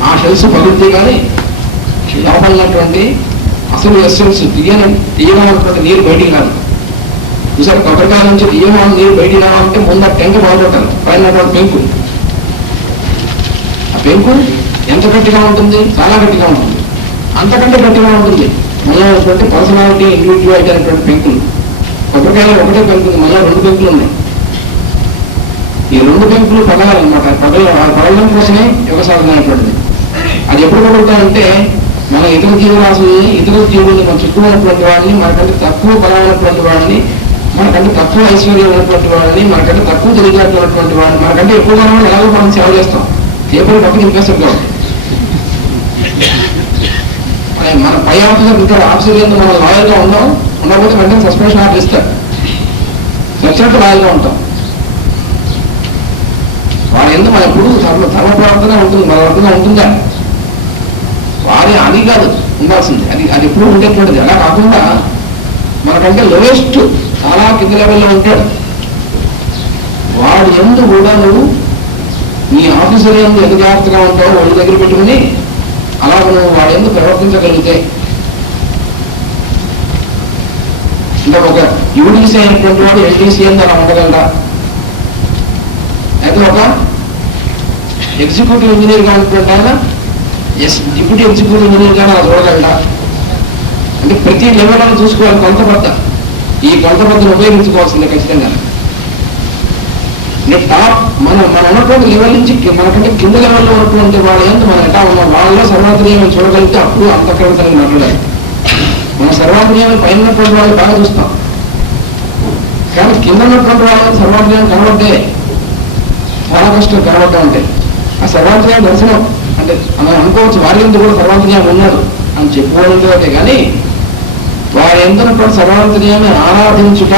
ఆ షెల్స్ పగిలితే కానీ లోపలటువంటి అసలు ఎస్సెన్స్ తీయనటువంటి నీరు బయటికి రాదు. చూసారు, కొబ్బరికాయ నుంచి తీయమైన నీరు బయటికి రావాలంటే ముందు ఆ టెంక బాగుపడతారు, పైన పెంకు. ఆ పెంకు ఎంత గట్టిగా ఉంటుంది? చాలా గట్టిగా ఉంటుంది. అంతకంటే గట్టిగా ఉంటుంది మనటువంటి పర్సనాలిటీ, ఇండివిజువాలిటీ అనేటువంటి పెంకులు. కొబ్బరికాయలో ఒకటే పెంకు, మళ్ళీ 2 పెంకులు ఉన్నాయి. ఈ 2 పెంకులు పడాలన్నమాట. పడడం కోసమే యోగ సాధన అనేటువంటిది. అది ఎప్పుడు పడుతాయంటే మన ఇతర జీవరాశుల్ని, ఇతర జీవుల్ని, మన చుట్టూ ఉన్నటువంటి వాడిని, మనకంటే తక్కువ బలమైనటువంటి వాడిని, మనకంటే తక్కువ ఐశ్వర్యం ఉన్నటువంటి వాడిని, మనకంటే తక్కువ తెలియజేస్తున్నటువంటి వాడిని, మనకంటే ఎక్కువగా ఎలాగో మనం సేవ చేస్తాం. చేపలు పక్కన ఇంపేస్తాం కాబట్టి మన పై ఆఫీసర్ ఉంటాడు, ఆఫీసర్ కింద మనం లాయల్గా ఉండకపోతే వెంటనే సస్పెన్షన్ ఆర్డర్ ఇస్తాడు. నచ్చినట్టు లాయల్గా ఉంటాం. వాడు ఎందుకు మన ఎప్పుడు ధర్మ ప్రవర్తన ఉంటుంది, మన వర్తన ఉంటుందా? వారి అది కాదు ఉండాల్సింది, అది ఎప్పుడు ఉండేటువంటిది. అలా కాకుండా మనకంటే లోయెస్ట్, చాలా కింద లెవెల్లో ఉంటాడు. వాడు ఎందు కూడా నువ్వు నీ ఆఫీసర్ ఎందు ఎంత జాగ్రత్తగా ఉంటావో ఒళ్ళు దగ్గర పెట్టుకుని అలాగ నువ్వు వాడు ఎందుకు ప్రవర్తించగలిగితే, ఇంకా ఒక యూడీసీ అయినటువంటి వాడు ఎల్డీసీ ఎందు అలా ఉండగలరా? అయితే ఒక ఎగ్జిక్యూటివ్ ఇంజనీర్గా ఉన్నటువంటి ఆయన డిప్యూటీ ఎగ్జిక్యూటివ్ ఇంజనీర్గా అలా చూడగలరా? అంటే ప్రతి లెవెల్లో చూసుకోవాలి. ఈ కొలతబద్దను ఉపయోగించుకోవాల్సిందే ఖచ్చితంగా. టాప్ మనం ఉన్నటువంటి లెవెల్ నుంచి మనకంటే కింద లెవెల్లో ఉన్నటువంటి వాళ్ళు ఏంటో మనం ఎట్లా ఉన్నాం, వాళ్ళలో సర్వాంతర్యాన్ని చూడగలిగితే అప్పుడు అంతఃకరణని మాట్లాడాలి. మనం సర్వాంతర్యాన్ని పైన ఉన్నటువంటి వాళ్ళు బాగా చూస్తాం, కానీ కింద ఉన్నటువంటి వాళ్ళని సర్వాంతర్యాన్ని కనబడితే చాలా కష్టం కనబడతా ఉంటాయి. ఆ సర్వాంతర్యాన్ని దర్శనం అంటే మనం అనుకోవచ్చు వారి ఎందుకు కూడా సర్వాంతర్యాన్ని ఉన్నాడు అని చెప్పుకోవడంతో, కానీ వారి ఎందున్నటువంటి సర్వాంతర్యాన్ని ఆరాధించుట,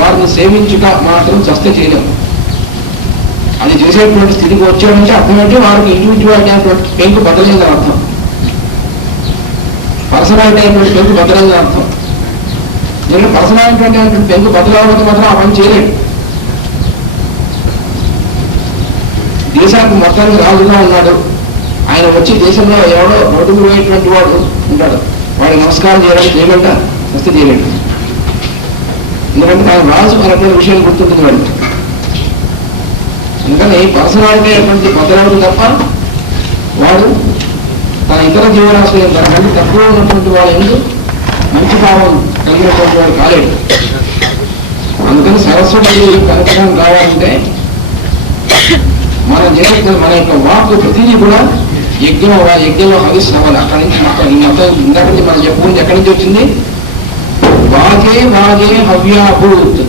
వారిని సేవించుట మాత్రం చస్తే చేయలేము. అది చేసేటువంటి స్థితికి వచ్చాడంటే అర్థం ఏంటి? వారికి ఇండివిజువాలిటీ అనేటువంటి పెంకు బద్దలైందని అర్థం, పర్సనాలిటీ అయినటువంటి పెంకు బద్దలైందని అర్థం. నేను పర్సనాలిటీ అనేటువంటి పెంకు బద్దలవడంతో మాత్రం ఆ పని చేయలేడు. దేశానికి మొత్తానికి రాజుగా ఉన్నాడు, ఆయన వచ్చి దేశంలో ఎవడో రోడ్డు పోయేటువంటి వాడు ఉంటాడు, వాడికి నమస్కారం చేయగలట? వస్తే చేయలేడు. ఎందుకంటే ఆయన రాజు అనేటువంటి విషయం గుర్తుంటుంది వాడికి. అందుకని పర్సనాలిటీ అనేటువంటి బద్దలవడం తప్ప వాడు తన ఇతర జీవరాశులు తనకంటే తక్కువ ఉన్నటువంటి వాడు ఎందుకు మంచి భావం కలిగినటువంటి వాడు కాలేడు. అందుకని సరస్వతి కనపడం కావాలంటే మన యొక్క వాక్ ప్రతిదీ కూడా యజ్ఞంలో హవిస్నవాలి. అక్కడి నుంచి ఈ మతం ఇందాక నుంచి మనం చెప్పుకుంటే ఎక్కడి నుంచి వచ్చింది? వాగే హవ్యాభూత్.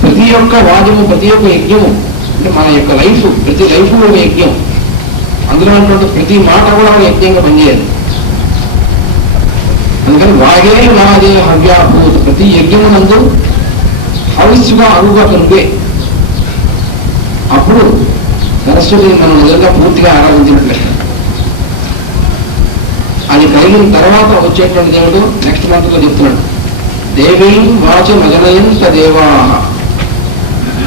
ప్రతి ఒక్క వాద్యము, ప్రతి ఒక్క యజ్ఞము అంటే మన యొక్క ప్రతి లైఫ్ ఒక యజ్ఞం. అందులో ఉన్నటువంటి ప్రతి మాట కూడా ఒక యజ్ఞంగా పనిచేయాలి. అందుకని వాగే హవ్యాభూత్. ప్రతి యజ్ఞమునందు హవిస్సుగా అరుగా కనుకే అప్పుడు సరస్వతిని మనం నిజంగా పూర్తిగా ఆరాధించినట్లే. అది కలిగిన తర్వాత వచ్చేటువంటి దేవుడు నెక్స్ట్ మంత్లో చెప్తున్నాడు, దేవీం వాచమజనయంత దేవాః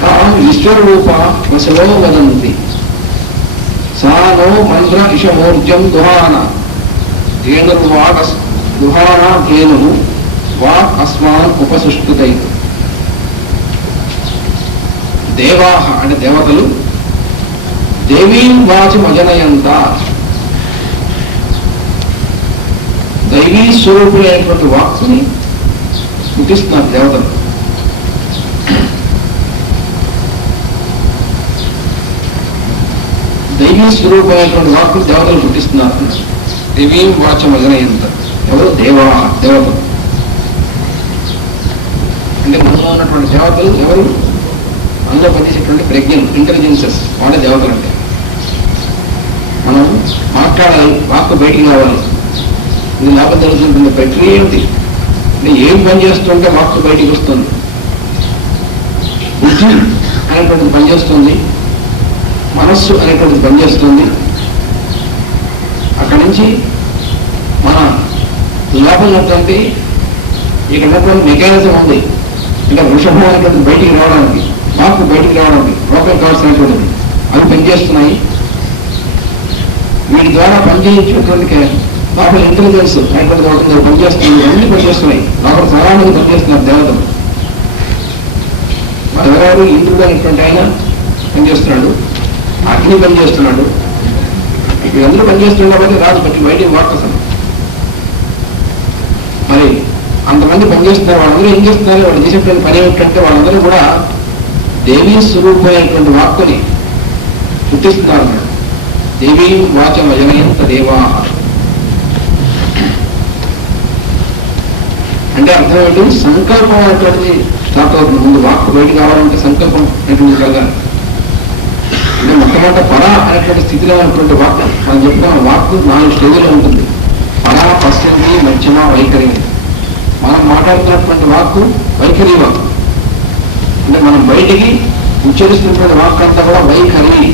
తాం ఈశ్వరరూప వశలో వదంతి సా నో మంత్ర ఇషమూర్జం దుహానా ధేను వాక్ అస్మాన్ ఉపసుష్టుతై. దేవాః అంటే దేవతలు దేవీం వాచమజనయంత దైవీ స్వరూపులైనటువంటి వాక్కుని పుట్టిస్తున్నారు దేవతలు. దైవీ స్వరూపమైనటువంటి వాక్కులు దేవతలు పుట్టిస్తున్నారు. దేవీం వాచం అజనయంత. ఎవరు? దేవతలు. అంటే మనలో ఉన్నటువంటి దేవతలు ఎవరు? అందులో పనిచేసేటువంటి ప్రజ్ఞలు, ఇంటెలిజెన్సెస్, వాళ్ళే దేవతలు. అంటే మనం మాట్లాడాలి, వాక్కు బయటికి రావాలి. ఇది లాభం జరుగుతుంటుంది. ప్రక్రియ ఏమిటి అంటే ఏం పని చేస్తుంటే వాక్కు బయటికి వస్తుంది. బుద్ధి అనేటువంటిది పనిచేస్తుంది, మనస్సు అనేటువంటిది పనిచేస్తుంది. అక్కడి నుంచి మన లోపల ఉన్నటువంటి ఇక్కడ ఉన్నటువంటి మెకానిజం ఉంది. ఇంకా వృషభం అనేటువంటిది బయటికి రావడానికి, వాక్కు బయటికి రావడానికి లోపల కావాల్సినటువంటిది అవి పనిచేస్తున్నాయి. వీటి ద్వారా పనిచేయించినటువంటి లోపల ఇంటెలిజెన్స్ అనేటువంటిది ఒకటి పనిచేస్తుంది. అన్ని పనిచేస్తున్నాయి. లోపల చాలా మంది పనిచేస్తున్నారు దేవతలు. ఎవరెవరు? ఇంద్రుడు అనేటువంటి ఆయన పనిచేస్తున్నాడు, అగ్ని పనిచేస్తున్నాడు. వీళ్ళందరూ పనిచేస్తున్నప్పుడు రాజు బట్టి బయటికి వాడుతాను. మరి అంతమంది పనిచేస్తున్నారు. వాళ్ళందరూ ఏం చేస్తున్నారు? వాళ్ళు చేసేటువంటి పని ఏమిటంటే వాళ్ళందరూ కూడా దేవీ స్వరూపమైనటువంటి వాక్కుని పుట్టిస్తున్నారు అన్నాడు. దేవీ వాచం అజనయంత దేవా అంటే అర్థం ఏంటి? సంకల్పం అనేటువంటిది స్టార్ట్ అవుతుంది. ముందు వాక్కు బయటికి కావాలంటే సంకల్పం అనేటువంటి కలగాలి. అంటే మొట్టమొదట పరా అనేటువంటి స్థితిలో ఉన్నటువంటి వాక్కు మనం చెప్పిన వాక్కు 4 స్టేజ్లో ఉంటుంది. పరా, పశ్చంతి, మధ్యమ, వైఖరి. మనం మాట్లాడుతున్నటువంటి వాక్కు వైఖరి వాక్కు. అంటే మనం బయటికి ఉచ్చరిస్తున్నటువంటి వాక్కు అంతా కూడా వైఖరి.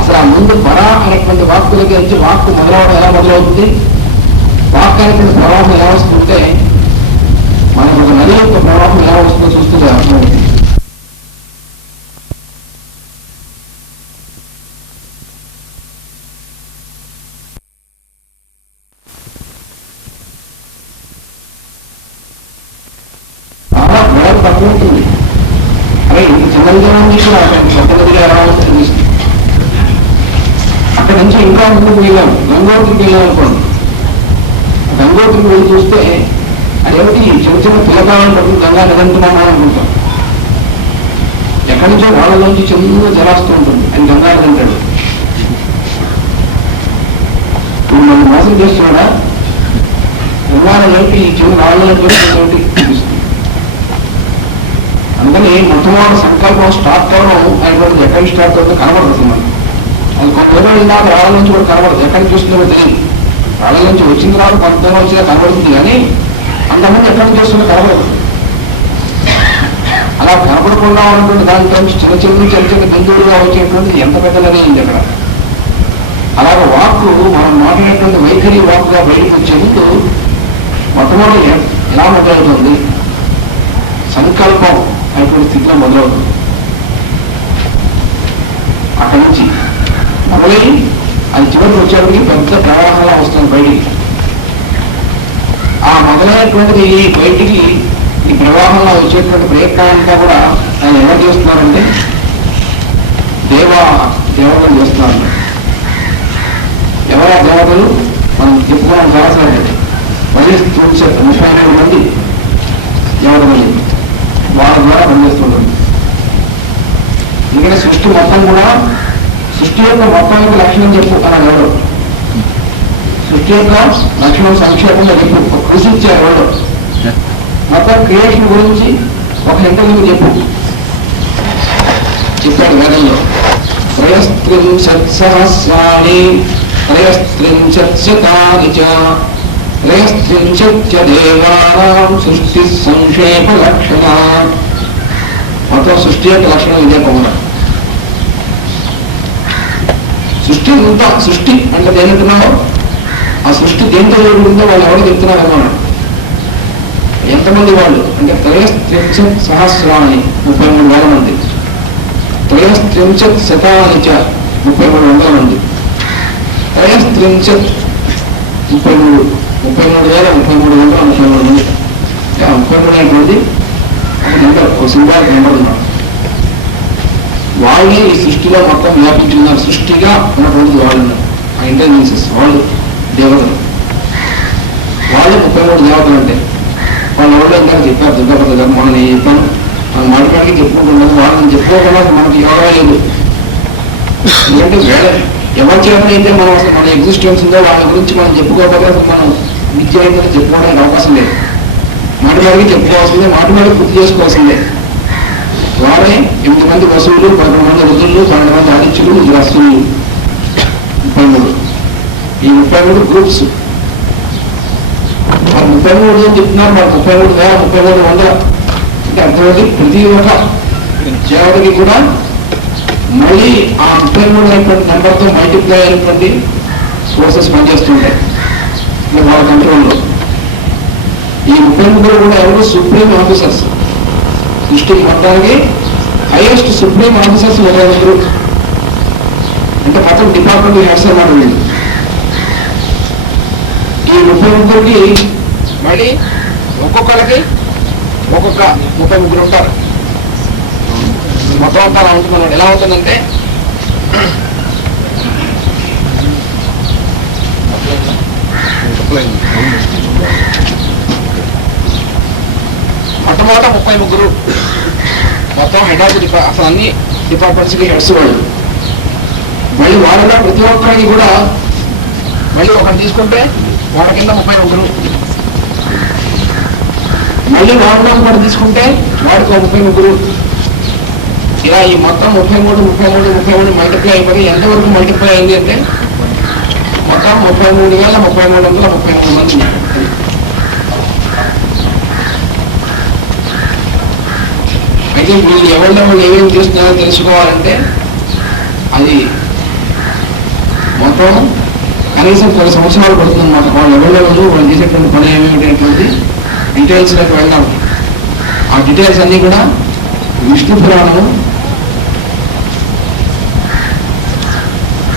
అసలు ఆ ముందు పరా అనేటువంటి వాక్కు దగ్గర నుంచి వాక్కు మొదలవడం ఎలా మొదలవుతుంది? వాక్కు అనేటువంటి ప్రవాహం ఎలా వస్తుంటే మనకు ఒక నది యొక్క ప్రవాహం ఎలా వస్తుందో చూస్తుంది అర్థమైంది. తక్కువ ఉంటుంది. అరే ఇంత చిన్నదిగా ఉంది కూడా పెద్ద నదిగా ఎలా వస్తుంది. అక్కడ నుంచి ఇంకా ముందుకు వెళ్ళాం, గంగోత్రికి వెళ్ళాం అనుకోండి. గంగోత్రికి వెళ్ళి చూస్తే అదేమిటి చిన్న చిన్న పిల్లకాలను పట్టుకుని గంగా నిరంతరమా అనుకుంటాం. ఎక్కడి నుంచో వాళ్ళలోంచి చిన్న జలాస్తూ ఉంటుంది. ఆయన గంగా నిరంటాడు. ఇప్పుడు మనం మోసం చేస్తున్నాడా? గంగానంటే ఈ చిన్న వాళ్ళని చూస్తుంది. అందుకని మొట్టమొదటి సంకల్పం స్టార్ట్ అవ్వడం అనేటువంటిది ఎక్కడి స్టార్ట్ అవుతుందో కనబడదు అసలు మనకి. అది కొంత దూరం వెళ్ళినాక వాళ్ళ నుంచి కూడా కనబడదు. ఎక్కడికి చూస్తుందో తెలియదు. వాళ్ళ నుంచి వచ్చిన తర్వాత కొంత దూరం వచ్చినా కనబడుతుంది, కానీ అంతమంది ఎక్కడికి చూస్తుందో కనబడదు. అలా కనపడకుండా ఉన్నటువంటి దాంట్లో చిన్న చిన్న బిందువులుగా వచ్చేటువంటిది ఎంత పెద్దదని ఉంది అక్కడ. అలాగే వాక్కు మనం మాట్లాడేటువంటి వైఖరి వాక్కుగా బయటకు వచ్చేందుకు మొట్టమొదటి ఎలా మొదలవుతుంది? సంకల్పం అనేటువంటి స్థితిలో మొదలవుతుంది. అక్కడి నుంచి మొదలై అది చివరికి వచ్చేప్పటికి పెద్ద ప్రవాహంలా వస్తుంది బయటికి. ఆ మొదలైనటువంటిది బయటికి ఈ ప్రవాహంలో వచ్చేటువంటి ప్రయత్నాలంతా కూడా ఆయన ఎవరు చేస్తున్నారంటే దేవతలు చేస్తున్నారు. ఎవరా దేవతలు? మనం చెప్పుకోవడం చాలాసార్లు 32 మంది దేవతలు వాళ్ళ ద్వారా పనిచేస్తుంటారు. ఇక్కడ సృష్టి మొత్తం కూడా సృష్టి యొక్క మొత్తానికి లక్షణం చెప్పు అన్నాడు ఎవరు? సృష్టి యొక్క లక్షణం సంక్షేపంగా చెప్పు. కృషి ఇచ్చారు ఎవరు? మొత్తం క్రియేషన్ గురించి ఒక ఇంటర్వ్యూ చెప్పు చెప్పాడు వేదంలో. 33 33 దేవానాం సృష్టి సంక్షేప లక్షణ. మొత్తం సృష్టి యొక్క లక్షణం ఇదే పొంగడం. సృష్టి ఉందా? సృష్టి అంటే దేనింటున్నావు? ఆ సృష్టి దేంతో ఉందో వాళ్ళు ఎవరు చెప్తున్నారు అన్నాడు. ఎంతమంది వాళ్ళు అంటే 33 సహస్రాన్ని 33,000 మంది, 33 శతాని 33,000 మంది, 33 33,000 మంది. 33 అనేటువంటి ఒక నెంబర్, ఒక సింబాలిక్ నెంబర్ ఉన్నాడు. వాళ్ళే ఈ సృష్టిలో మొత్తం వ్యాపించున్నారు. సృష్టిగా ఉన్నటువంటి వాళ్ళు ఉన్నారు. ఆ ఇంటెలిజెన్సెస్ వాళ్ళు దేవతలు. వాళ్ళు 33 దేవతలు అంటే వాళ్ళ ఎవరో ఇంకా చెప్పారు. దుర్గాపతి గారు మొన్న నేను చెప్పాను, మాట్లాడికి చెప్పుకుంటున్నాను. వాళ్ళని చెప్పుకోకుండా మనకి ఎవరో లేదు. ఎందుకంటే ఎవరి చేతనైతే మనం అసలు మన ఎగ్జిస్టెన్స్ ఉందో వాళ్ళ గురించి మనం చెప్పుకోకపోతే అసలు మనం విద్య అయితే చెప్పుకోవడానికి అవకాశం లేదు. మాటిమాడికి చెప్పుకోవాల్సిందే, మాటిమాడికి గుర్తు చేసుకోవాల్సిందే. వారే 8 మంది వసువులు, 11 మంది రుద్రులు, 12 మంది ఆదిత్యులు, 2 అశ్వినులు, 33. ఈ 33 గ్రూప్స్. మరి 33 చెప్తున్నారు, మరి 33,000 అంటే అర్థమైంది. ప్రతి ఒక్క దేవతకి కూడా మళ్ళీ ఆ 33 అనేటువంటి నెంబర్తో మల్టిప్లై అయినటువంటి సోర్సెస్ పనిచేస్తుంటాయి వాళ్ళ కంట్రోల్లో. ఈ 33 కూడా ఎవరు? Supreme officers. సృష్టి మొత్తానికి హైయెస్ట్ సుప్రీం ఆఫీసర్స్ 32 అంటే మొత్తం డిపార్ట్మెంట్ హెడ్స్ అన్నమాట వీళ్ళు. ఈ 33కి మళ్ళీ ఒక్కొక్కరికి ఒక్కొక్క 33 ఉంటారు. మొత్తం అంతా అలా ఉంటున్నాడు. ఎలా ఉంటుందంటే మొట్టమొదట 33 మొత్తం హెడ్ ఆఫ్ అసలు అన్ని డిపార్ట్మెంట్స్కి హెడ్స్ వాళ్ళు. మళ్ళీ వాళ్ళలో ప్రతి ఒక్కరికి కూడా మళ్ళీ ఒకటి తీసుకుంటే వాళ్ళ కింద 33, మళ్ళీ వాళ్ళలో ఒకటి తీసుకుంటే వాడికి 33. ఇలా ఈ మొత్తం 33 మల్టిప్లై అయిపోయి ఎంతవరకు మల్టిప్లై అయింది అంటే మొత్తం 33,333 మంది. అయితే వీళ్ళు ఎవరిలో వాళ్ళు ఏమేమి చేస్తున్నారో తెలుసుకోవాలంటే అది మొత్తం కనీసం 10 సంవత్సరాలు పడుతుందన్నమాట. వాళ్ళు ఎవరిలో వాళ్ళు చేసేటువంటి పని ఏమేమిటటువంటి డీటెయిల్స్లోకి వెళ్దాం. ఆ డీటెయిల్స్ అన్నీ కూడా విష్ణు పురాణము,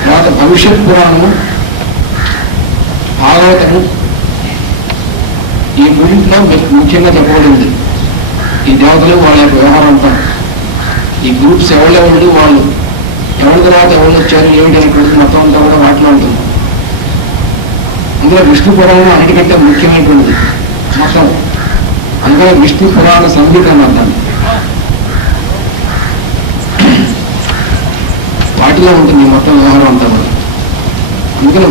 తర్వాత భవిష్యత్ పురాణము, భాగవతము, ఈ మూడింటిలో ముఖ్యంగా చెప్పబడింది ఈ దేవతలు వాళ్ళ యొక్క వ్యవహారం అంటారు. ఈ గ్రూప్స్ ఎవరెవరు, వాళ్ళు ఎవరి తర్వాత ఎవరు వచ్చారు, ఏమిటి అనేటువంటి మొత్తం అంతా కూడా వాటిలో ఉంటుంది. అందులో విష్ణు పురాణం అన్నిటికంటే ముఖ్యమైనటువంటిది మొత్తం. అందులో విష్ణు పురాణ సంహిత అని అంటారు. వాటిలో ఉంటుంది మొత్తం వ్యవహారం అంతా కూడా. అందుకని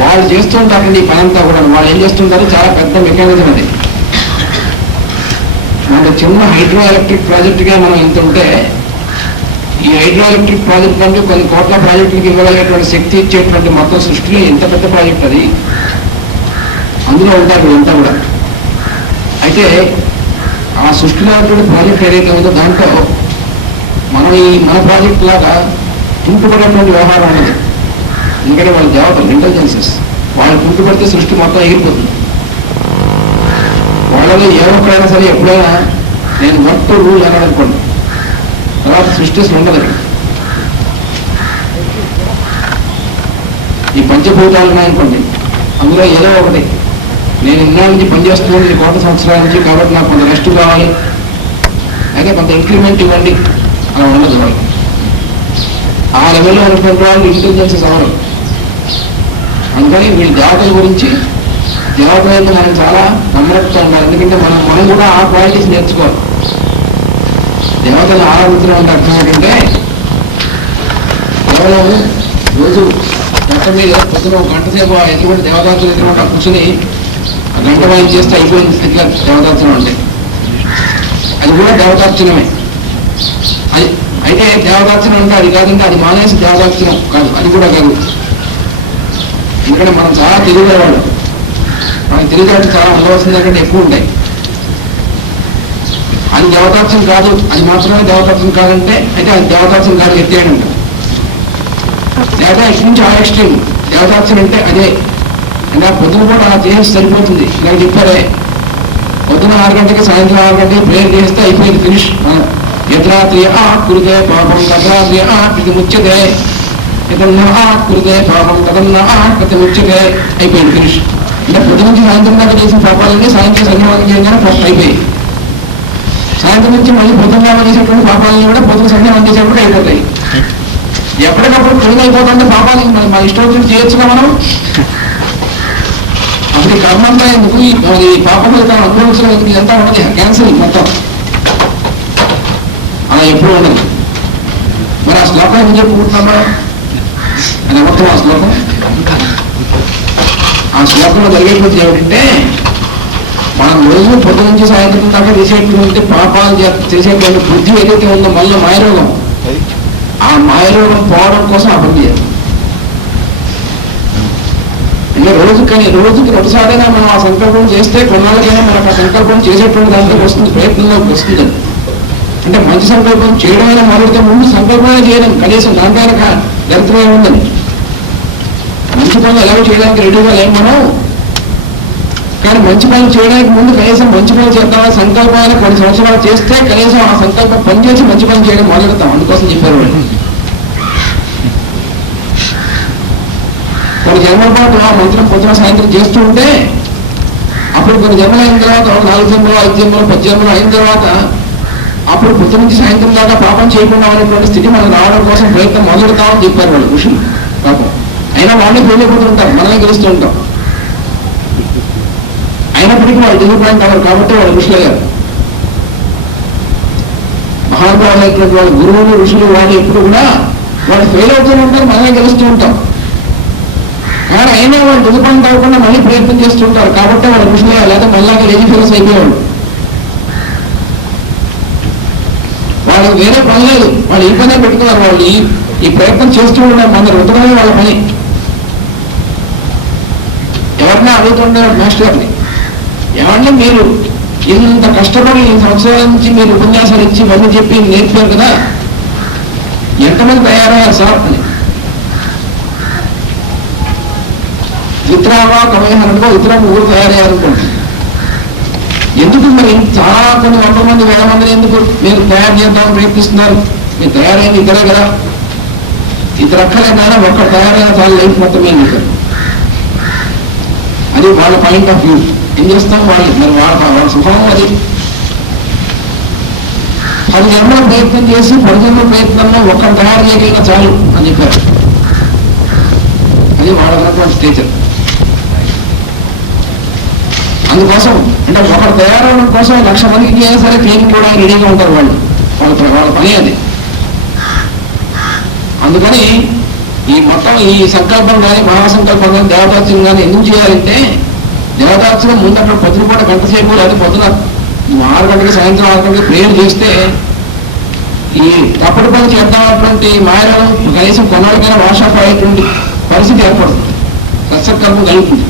వాళ్ళు చేస్తుంటారండి ఈ పనంతా కూడా. వాళ్ళు ఏం చేస్తుంటారు, చాలా పెద్ద మెకానిజం అది. మన చిన్న హైడ్రో ఎలక్ట్రిక్ ప్రాజెక్టుగా మనం ఇంత ఉంటే, ఈ హైడ్రో ఎలక్ట్రిక్ ప్రాజెక్ట్ అంటే కొన్ని కోట్ల ప్రాజెక్టులకు ఇవ్వగలిగేటువంటి శక్తి ఇచ్చేటువంటి మొత్తం సృష్టిలో ఎంత పెద్ద ప్రాజెక్ట్ అది. అందులో ఉంటారు ఇదంతా కూడా. అయితే ఆ సృష్టిలో ఉన్నటువంటి ప్రాజెక్ట్ ఏదైతే ఉందో దాంట్లో మనం మన ప్రాజెక్ట్ లాగా కుంటుపడేటువంటి వ్యవహారం ఉండదు. ఎందుకంటే వాళ్ళ దేవతలు ఇంటెలిజెన్సెస్, వాళ్ళు కుంటుపడితే సృష్టి మొత్తం ఎగిరిపోతుంది. వాళ్ళలో ఏ ఒక్కడైనా సరే ఎప్పుడైనా నేను వర్క్ టు రూల్ అని అనుకోండి, తర్వాత సృష్టి ఉండదు. ఈ పంచభూతాలు ఉన్నాయనుకోండి, అందులో ఏదో ఒకటి నేను ఇన్నాళ్ళ నుంచి పనిచేస్తున్నాను, ఇది కోట్ల సంవత్సరాల నుంచి, కాబట్టి నాకు కొంత రెస్ట్ కావాలి, అయితే కొంత ఇంక్రిమెంట్ ఇవ్వండి, అలా ఉండదు వాళ్ళు. ఆ లెవెల్లో ఉన్నటువంటి వాళ్ళు ఇంటెలిజెన్సెస్ అవరు. అందుకని వీళ్ళ దేవతల గురించి, దేవతలైతే మనం చాలా నమ్మకంతో ఉండాలి. ఎందుకంటే మనం కూడా ఆ క్వాలిటీస్ నేర్చుకోవాలి. దేవతలు ఆరాధించడం అంటే అర్థం ఏంటంటే కేవలం రోజు మొత్తం మీద పొద్దున 1 గంట సేపు ఎటువంటి దేవతార్చన ఎదురుకుండా కూర్చొని గంట వాయిన్ చేస్తే అయిపోయింది స్థితిలో దేవతార్చన అంటే అది కూడా దేవతార్చనమే. అయితే దేవతార్చన అంటే అది కాదంటే అది మానేసి దేవతార్చన కాదు, అది కూడా కాదు. ఎందుకంటే మనం చాలా తెలియజేవాడు, మనకి తెలియజేయడం చాలా ఉండవలసిన కంటే ఎక్కువ ఉంటాయి. అది దేవతార్చన కాదు, అది మాత్రమే దేవతార్చన కాదంటే అయితే అది దేవతార్చన కాదు, ఎత్తేయడం. లేదా ఇటు నుంచి ఆ ఎక్స్ట్రీమ్ దేవతార్చన అంటే అదే. ఇంకా పొద్దున కూడా అలా చేసి సరిపోతుంది. ఇలా చెప్పారే, పొద్దున 6 గంటకి సాయంత్రం 6 గంటకి ప్రేయర్ చేస్తే అయిపోయింది, ఫినిష్. యద్రాత్రి కురుతే పాపం తద్రాత్రి ఇది ముచ్చతే, ఇదన్నా కురుతే పాపం తదన్నా ప్రతి ముచ్చతే, అయిపోయింది, ఫినిష్. అంటే పొద్దు నుంచి సాయంత్రం దాకా చేసిన పాపాలన్నీ సాయంత్రం సంధ్యావందనం చేయగానే ఫస్ట్ అయిపోయి, సాయంత్రం నుంచి మళ్ళీ పొద్దున్న చేసేటువంటి పాపాలని కూడా పొద్దున సంధ్యావందనం చేసేప్పుడు అయిపోతాయి. ఎప్పటికప్పుడు పొద్దున అయిపోతుంటే పాపాలని మన ఇష్టం వచ్చి చేయొచ్చుగా మనం. అసలు కర్మ అంతా ఎందుకు, ఈ పాప ఫలితాన్ని అనుభవించడం ఎందుకు, ఇదంతా ఉన్నది క్యాన్సర్ మొత్తం. అలా ఎప్పుడు ఉండదు. మరి ఆ శ్లోకం ఎందుకు చెప్పుకుంటున్నామా అని మొత్తం ఆ శ్లోకం. ఆ శ్లోకంలో జరిగేటువంటి ఏమిటంటే, మనం రోజు పొద్దు నుంచి సాయంత్రం దాకా చేసేటువంటి పాపాలు చేసేటువంటి బుద్ధి ఏదైతే ఉందో మళ్ళీ మాయరోగం, ఆ మాయరోగం పోవడం కోసం ఆ పని చేయాలి. అంటే రోజుకి 2 సార్లైనా మనం ఆ సంకల్పం చేస్తే కొన్నాళ్ళకైనా మనకు ఆ సంకల్పం చేసేటువంటి దాంట్లో వస్తుంది, ప్రయత్నంలోకి వస్తుంది. అంటే మంచి సంకల్పం చేయడమైనా మొదటితో ముందు సంకల్పమే చేయడం, కనీసం దాంట్లో దరిద్రమే ఉందని. మంచి పనులు ఎలాగో చేయడానికి రెడీగా లేం మనం, కానీ మంచి పనులు చేయడానికి ముందు కనీసం మంచి పనులు చేద్దామని సంకల్పాన్ని కొన్ని సంవత్సరాలు చేస్తే కనీసం ఆ సంకల్పం పనిచేసి మంచి పని చేయడం మొదలెడతాం. అందుకోసం చెప్పారు వాళ్ళు. కొన్ని జన్మల పాటు ఆ మంత్రం పొద్దున సాయంత్రం చేస్తూ ఉంటే అప్పుడు కొన్ని జన్మలు అయిన తర్వాత 4 జన్మలు 5 జన్మలు 10 జన్మలు అయిన తర్వాత అప్పుడు పొద్దు నుంచి సాయంత్రం దాకా పాపం చేయకుండా అనేటువంటి స్థితి మనం రావడం కోసం ప్రయత్నం మొదలెడతామని చెప్పారు వాళ్ళు ఋషులు. పాపం అయినా వాళ్ళే వెళ్ళిపోతూ ఉంటారు, మనమే గెలుస్తూ ఉంటాం. అయినప్పటికీ వాళ్ళు డిసప్పాయింట్ అవ్వరు కాబట్టి వాళ్ళు ఋషులు అయ్యారు. మహానుభావులైనటువంటి వాళ్ళ గురువులు ఋషులు వాళ్ళు ఎప్పుడు కూడా వాళ్ళు ఫెయిల్ అవుతూ ఉంటారు, మనమే గెలుస్తూ ఉంటాం. కానీ అయినా వాళ్ళు డిసప్పాయింట్ అవ్వకుండా మళ్ళీ ప్రయత్నం చేస్తుంటారు కాబట్టి వాళ్ళు ఋషులు అయ్యారు. లేదా మళ్ళీ లేజీ ఫెలోస్ అయిపోయేవాళ్ళు. వాళ్ళకి వేరే పని లేదు, వాళ్ళు ఈ పనే పెట్టుకున్నారు. వాళ్ళు ఈ ప్రయత్నం చేస్తూ ఉన్నారు, మన రుతమే వాళ్ళ పని. ఎవరినా అడుగుతుండేవాడు మాస్టర్ని, ఏమన్నా మీరు ఇంత కష్టపడి 2 సంవత్సరాల నుంచి మీరు ఉపన్యాసాలు ఇచ్చి ఇవన్నీ చెప్పి నేర్పారు కదా, ఎంతమంది తయారయ్యారు సార్ అని. ఇతరావా కమయహనంలో ఇతర 3 తయారయ్యారనుకోండి. ఎందుకు మరి చాలా కొన్ని 100 మంది 1000 మందిని ఎందుకు మీరు తయారు చేద్దామని ప్రయత్నిస్తున్నారు? మీరు తయారైంది ఇతరే కదా, ఇతర అక్కలేదా ఒక్క తయారైన చాలా లైఫ్ మొత్తం మీకు. అది వాళ్ళ పాయింట్ ఆఫ్ వ్యూ. ఏం చేస్తాం వాళ్ళు, మరి వాళ్ళ స్వభావం అది. 10 జన్మల ప్రయత్నం చేసి 10 జన్మల ప్రయత్నంలో ఒక్కరు తయారు చేయగలిగిన చాలు అని చెప్పారు. అది వాళ్ళ ఉన్నటువంటి స్టేచర్. అందుకోసం అంటే ఒకరు తయారవడం కోసం 1,00,000 మందికి అయినా సరే ట్రైనింగ్ కూడా రెడీగా ఉంటారు వాళ్ళు. వాళ్ళ పని అది. అందుకని ఈ మొత్తం ఈ సంకల్పం కానీ మహాసంకల్పం కానీ దేవతార్చన కానీ ఎందుకు చేయాలంటే, దేవతార్చన ముందు అక్కడ పొద్దున పూట 1 గంట సేపు లేదా పొద్దున 6 గంటలకి సాయంత్రం 6 గంటలకి ప్రేయర్ చేస్తే ఈ తప్పుడు పని చేద్దామన్నటువంటి మాయలను కనీసం కొన్నాళ్ళకైనా వాషాప్ అయ్యేటువంటి పరిస్థితి ఏర్పడుతుంది, సత్సంకల్పం కలుగుతుంది.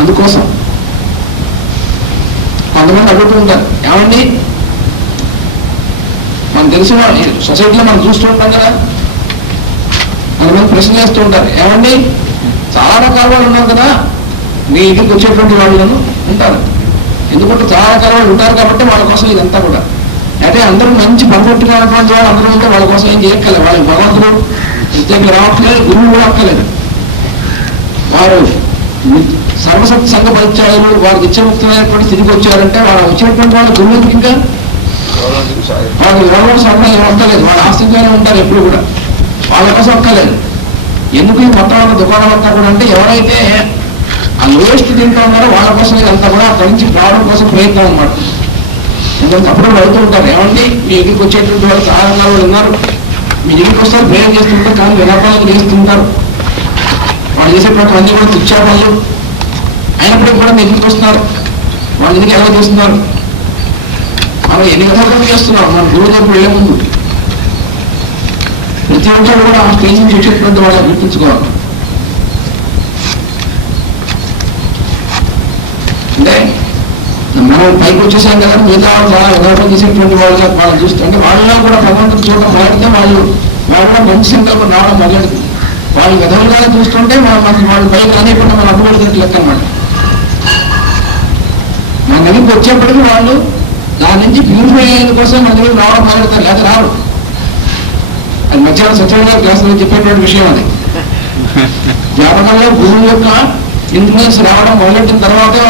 అందుకోసం కొంతమంది అడుగుతూ ఉంటారు, ఏమండి మనం తెలిసిన సొసైటీలో మనం చూస్తూ ఉంటాం కదా, కొంతమంది ప్రశ్న చేస్తూ ఉంటారు, ఏమండి చాలా రకాల వాళ్ళు ఉన్నారు కదా, మీ ఇంటికి వచ్చేటువంటి వాళ్ళను ఉంటారు. ఎందుకంటే చాలా రకాల వాళ్ళు ఉంటారు కాబట్టి వాళ్ళ కోసం ఇదంతా కూడా. అయితే అందరూ మంచి పర్ఫెక్ట్గా ఉన్నటువంటి వాళ్ళు అందరూ ఉంటే వాళ్ళ కోసం ఏం చేయక్కర్లేదు. వాళ్ళకి భగవంతుడు ప్రత్యేకంగా రావట్లేదు, గురువు కూడా అక్కర్లేదు. వారు సర్వసత్ సంఘ పరిచయాలు వారికి ఇచ్చముక్తమైనటువంటి స్థితికి వచ్చారంటే వాళ్ళు వచ్చినటువంటి వాళ్ళ గురువుకి ఇంకా వాళ్ళు ఎవరో సమయం ఏమక్కర్లేదు, వాళ్ళ ఆస్తిగానే ఉంటారు ఎప్పుడు కూడా, వాళ్ళ కోసం అక్కర్లేదు. ఎందుకు ఈ మొత్తం దుకాణం అంతా కూడా అంటే ఎవరైతే ఆ లోయెస్ట్ తింటూ ఉన్నారో వాళ్ళ కోసం ఇదంతా కూడా అక్కడి నుంచి రావడం కోసం ప్రయత్నం అనమాట. ఎందుకంటే అప్పుడు అడుగుతూ ఉంటారు, ఏమండి మీ ఇంటికి వచ్చేటువంటి వాళ్ళు చాలా వాళ్ళు ఉన్నారు, మీ ఇంటికి వస్తారు ప్రేయర్ చేస్తుంటారు కానీ విలాపాలను చేస్తుంటారు, వాళ్ళు చేసేటువంటి అన్ని కూడా తుచ్చా వాళ్ళు అయినప్పటికీ కూడా మీ ఇంటికి వస్తున్నారు, వాళ్ళ ఇంటికి ఎలా చేస్తున్నారు, మనం ఎన్ని విధాలుగా చేస్తున్నాం. మన గురువు దగ్గర వెళ్ళే ముందు ప్రతి ఒక్కరు కూడా ఆ స్టేజ్ నుంచి వచ్చేటువంటి వాళ్ళని గుర్తించుకోవాలి. అంటే మనం పైకి వచ్చేసాం కదా, మిగతా వాళ్ళు చాలా విధానం చేసేటువంటి వాళ్ళ వాళ్ళని చూస్తుంటే వాళ్ళలో కూడా భగవంతుడు చూడడం మొదలైతే వాళ్ళు మంచి సంకల్పం రావడం మొదలెడుతుంది. వాళ్ళు విధంగా చూస్తుంటే వాళ్ళు పైకి అనేకుండా మనం అడ్డుపడుతున్నట్టు లెక్క అనమాట. మన దగ్గరికి వచ్చేప్పటికీ వాళ్ళు దాని నుంచి ప్యూరిఫై అయ్యేందు కోసం మన దగ్గర రావడం మొదలెడతారు, లేదా రారు. అది మధ్యాహ్నం సత్యనారాయణ క్లాసులో చెప్పేటువంటి విషయం. అది జాతకంలో గురువు యొక్క ఇన్ఫ్లుయెన్స్ రావడం మొదలెట్టిన తర్వాతే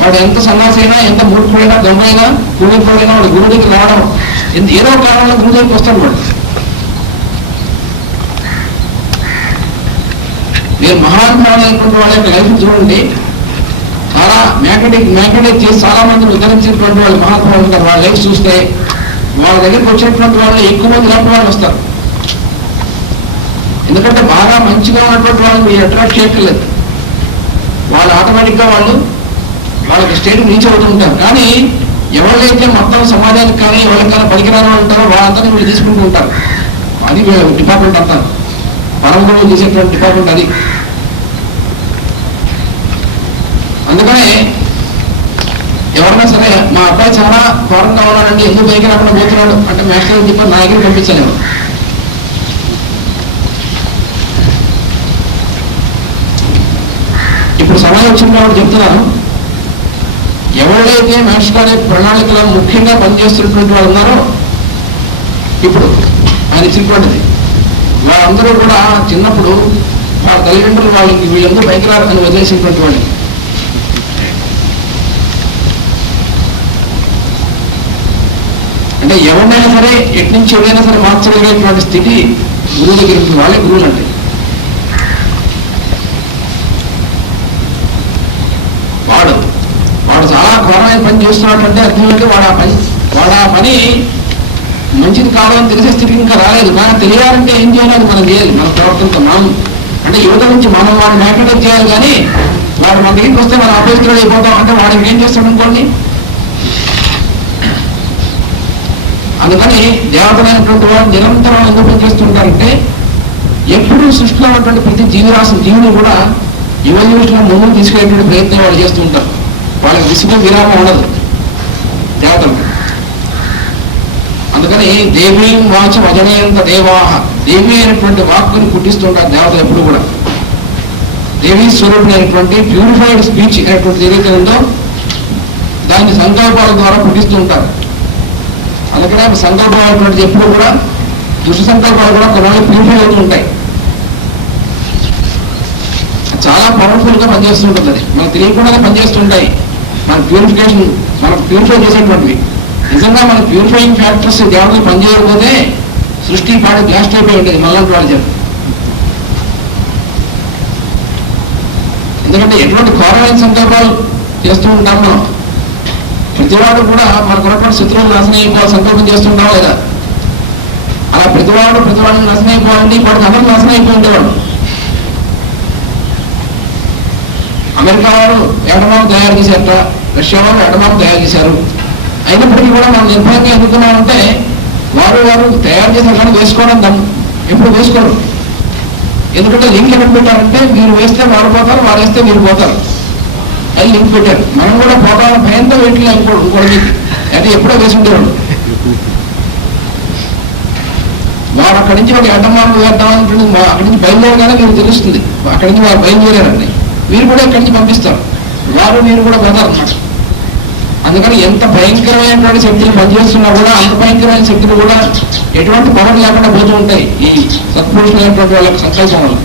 వాడు ఎంత సన్నాసి అయినా ఎంత మూర్ఖుడైనా దొంగైనా గురువుడైనా వాడు గురువు దగ్గర రావడం ఏదో కారణంలో గురువు దగ్గరికి వస్తాడు వాడు. మీరు మహానుభావులైనటువంటి వాళ్ళ యొక్క లైఫ్ చూడండి. చాలా మ్యాగ్నెటిక్ చేసి చాలా మందిని ఉద్ధరించినటువంటి వాళ్ళు మహాత్ములు ఉంటారు. వాళ్ళ లైఫ్ చూస్తే వాళ్ళ దగ్గరికి వచ్చినటువంటి వాళ్ళు ఎక్కువ మంది ఇలాంటి వాళ్ళు వస్తారు. ఎందుకంటే బాగా మంచిగా ఉన్నటువంటి వాళ్ళు మీరు అట్రాక్ట్ చేయట్లేదు. వాళ్ళు ఆటోమేటిక్గా వాళ్ళకి స్టేట్ రీచ్ అవుతూ ఉంటారు. కానీ ఎవరైతే మొత్తం సమాజానికి కానీ ఎవరికైనా పనికిరాని ఉంటారో వాళ్ళందరినీ వీళ్ళు తీసుకుంటూ ఉంటారు. అది డిపార్ట్మెంట్ అంటారు, పరమగురువులు చేసేటువంటి డిపార్ట్మెంట్ అది. అందుకనే ఎవరైనా సరే మా అబ్బాయి చాలా ఘోరంగా ఉన్నాడండి, ఎందుకు పైకి రాకుండా పోతున్నాడు అంటే మాస్టర్ చెప్పి నా దగ్గర పంపించాను. ఇప్పుడు సమయం వచ్చిన కాబట్టి చెప్తున్నాను, ఎవరైతే మాస్టర్ ప్రణాళికలో ముఖ్యంగా పనిచేస్తున్నటువంటి వాళ్ళు ఉన్నారో ఇప్పుడు ఆయన ఇచ్చినటువంటిది, వాళ్ళందరూ కూడా చిన్నప్పుడు వాళ్ళ తల్లిదండ్రులు వాళ్ళకి వీళ్ళందరూ పైకి రారని వదిలేసినటువంటి వాళ్ళు. అంటే ఎవరినైనా సరే ఎటు నుంచి ఎవరైనా సరే మార్చగలిగేటువంటి స్థితి గురువు దగ్గర ఉంటుంది. వాళ్ళే గురువులు అంటే. వాడు చాలా ఘోరమైన పని చేస్తున్నట్టు అర్థమైతే వాడు ఆ పని మంచిది కావాలని తెలిసే స్థితికి ఇంకా రాలేదు. మనం తెలియాలంటే ఏం చేయాలి, మనం చేయాలి మన ప్రవర్తనతో. మనం అంటే యువత నుంచి మనం వాడిని మ్యాగ్నెటైజ్ చేయాలి. కానీ వాడు మన దగ్గరికి వస్తే మనం అపవిత్రుడు అయిపోతాం అంటే వాడు ఇంకేం చేస్తాడు అనుకోండి. అందుకని దేవతలైనటువంటి వాడు నిరంతరం ఎందుకు పనిచేస్తుంటారంటే ఎప్పుడు సృష్టిలో ఉన్నటువంటి ప్రతి జీవుని కూడా యువజీవిలో ముందుకు తీసుకెళ్ళేటువంటి ప్రయత్నం వాళ్ళు చేస్తూ ఉంటారు. వాళ్ళకి విసుగు విరామం ఉండదు దేవతలు. అందుకని దేవీం వాచం అజనయంత దేవాహ, దేవి అయినటువంటి వాక్కుని పుట్టిస్తుంటారు దేవతలు ఎప్పుడు కూడా. దేవీ స్వరూపుడు అయినటువంటి ప్యూరిఫైడ్ స్పీచ్ అయినటువంటి ఏదైతే ఉందో దాన్ని సంకల్పాల ద్వారా పుట్టిస్తూ ఉంటారు. అందుకనే సంకల్పాలు అటువంటిది ఎప్పుడు కూడా దుష్ట సంకల్పాలు కూడా కొన్నాళ్ళు ప్యూరిఫై అవుతూ ఉంటాయి. చాలా పవర్ఫుల్ గా పనిచేస్తుంటుంది. అది మనకు తెలియకుండానే పనిచేస్తుంటాయి. మన ప్యూరిఫై చేసేటువంటివి. నిజంగా మన ప్యూరిఫైయింగ్ ఫ్యాక్టర్స్ దేవతలు పనిచేయకపోతే సృష్టి పాడి బ్లాస్ట్ అయిపోయి ఉండేది మళ్ళీ వాళ్ళు చెప్పి. ఎందుకంటే ఎటువంటి ఘోరమైన సంకల్పాలు చేస్తూ ఉంటాం మనం. ప్రతివాడు కూడా మనకు ఉన్నటువంటి శత్రువులు నాశనం అయిపోవాలి సంకల్పం చేస్తుంటాం లేదా. అలా ప్రతివాడిని నాశనం అయిపోవాలండి, వాడికి అందరూ నాశనం అయిపోయి ఉండేవాడు. అమెరికా వారు ఎడమాను తయారు చేశారట, రష్యా వారు ఎడమాను తయారు చేశారు. అయినప్పటికీ కూడా మనం నిర్భయంగా ఎందుకున్నామంటే వారు తయారు చేసిన కానీ వేసుకోవడం ఎప్పుడు వేసుకోరు. ఎందుకంటే లింక్ ఎక్కడ పెట్టారంటే మీరు వేస్తే వారు పోతారు, వారు వేస్తే మీరు పోతారు. అది లింక్ పెట్టారు. మనం కూడా పోతామని భయంతో వేయట్లేదు ఇంకోటి అంటే ఎప్పుడో వేసి ఉండేవాడు. వారు అక్కడి నుంచి ఒక ఎడ్డమాను వేద్దామని అక్కడి నుంచి బయలుదేరగానే మీకు తెలుస్తుంది. అక్కడి నుంచి వారు బయలుదేరారండి, మీరు కూడా ఇక్కడి నుంచి పంపిస్తారు, మీరు కూడా పోతారు అన్నమాట. అందుకని ఎంత భయంకరమైనటువంటి శక్తులు పనిచేస్తున్నా కూడా అంత భయంకరమైన శక్తులు కూడా ఎటువంటి పవర్ లేకుండా పోతూ ఉంటాయి ఈ సత్పురుషులైనటువంటి వాళ్ళకి సంకల్పం వల్ల.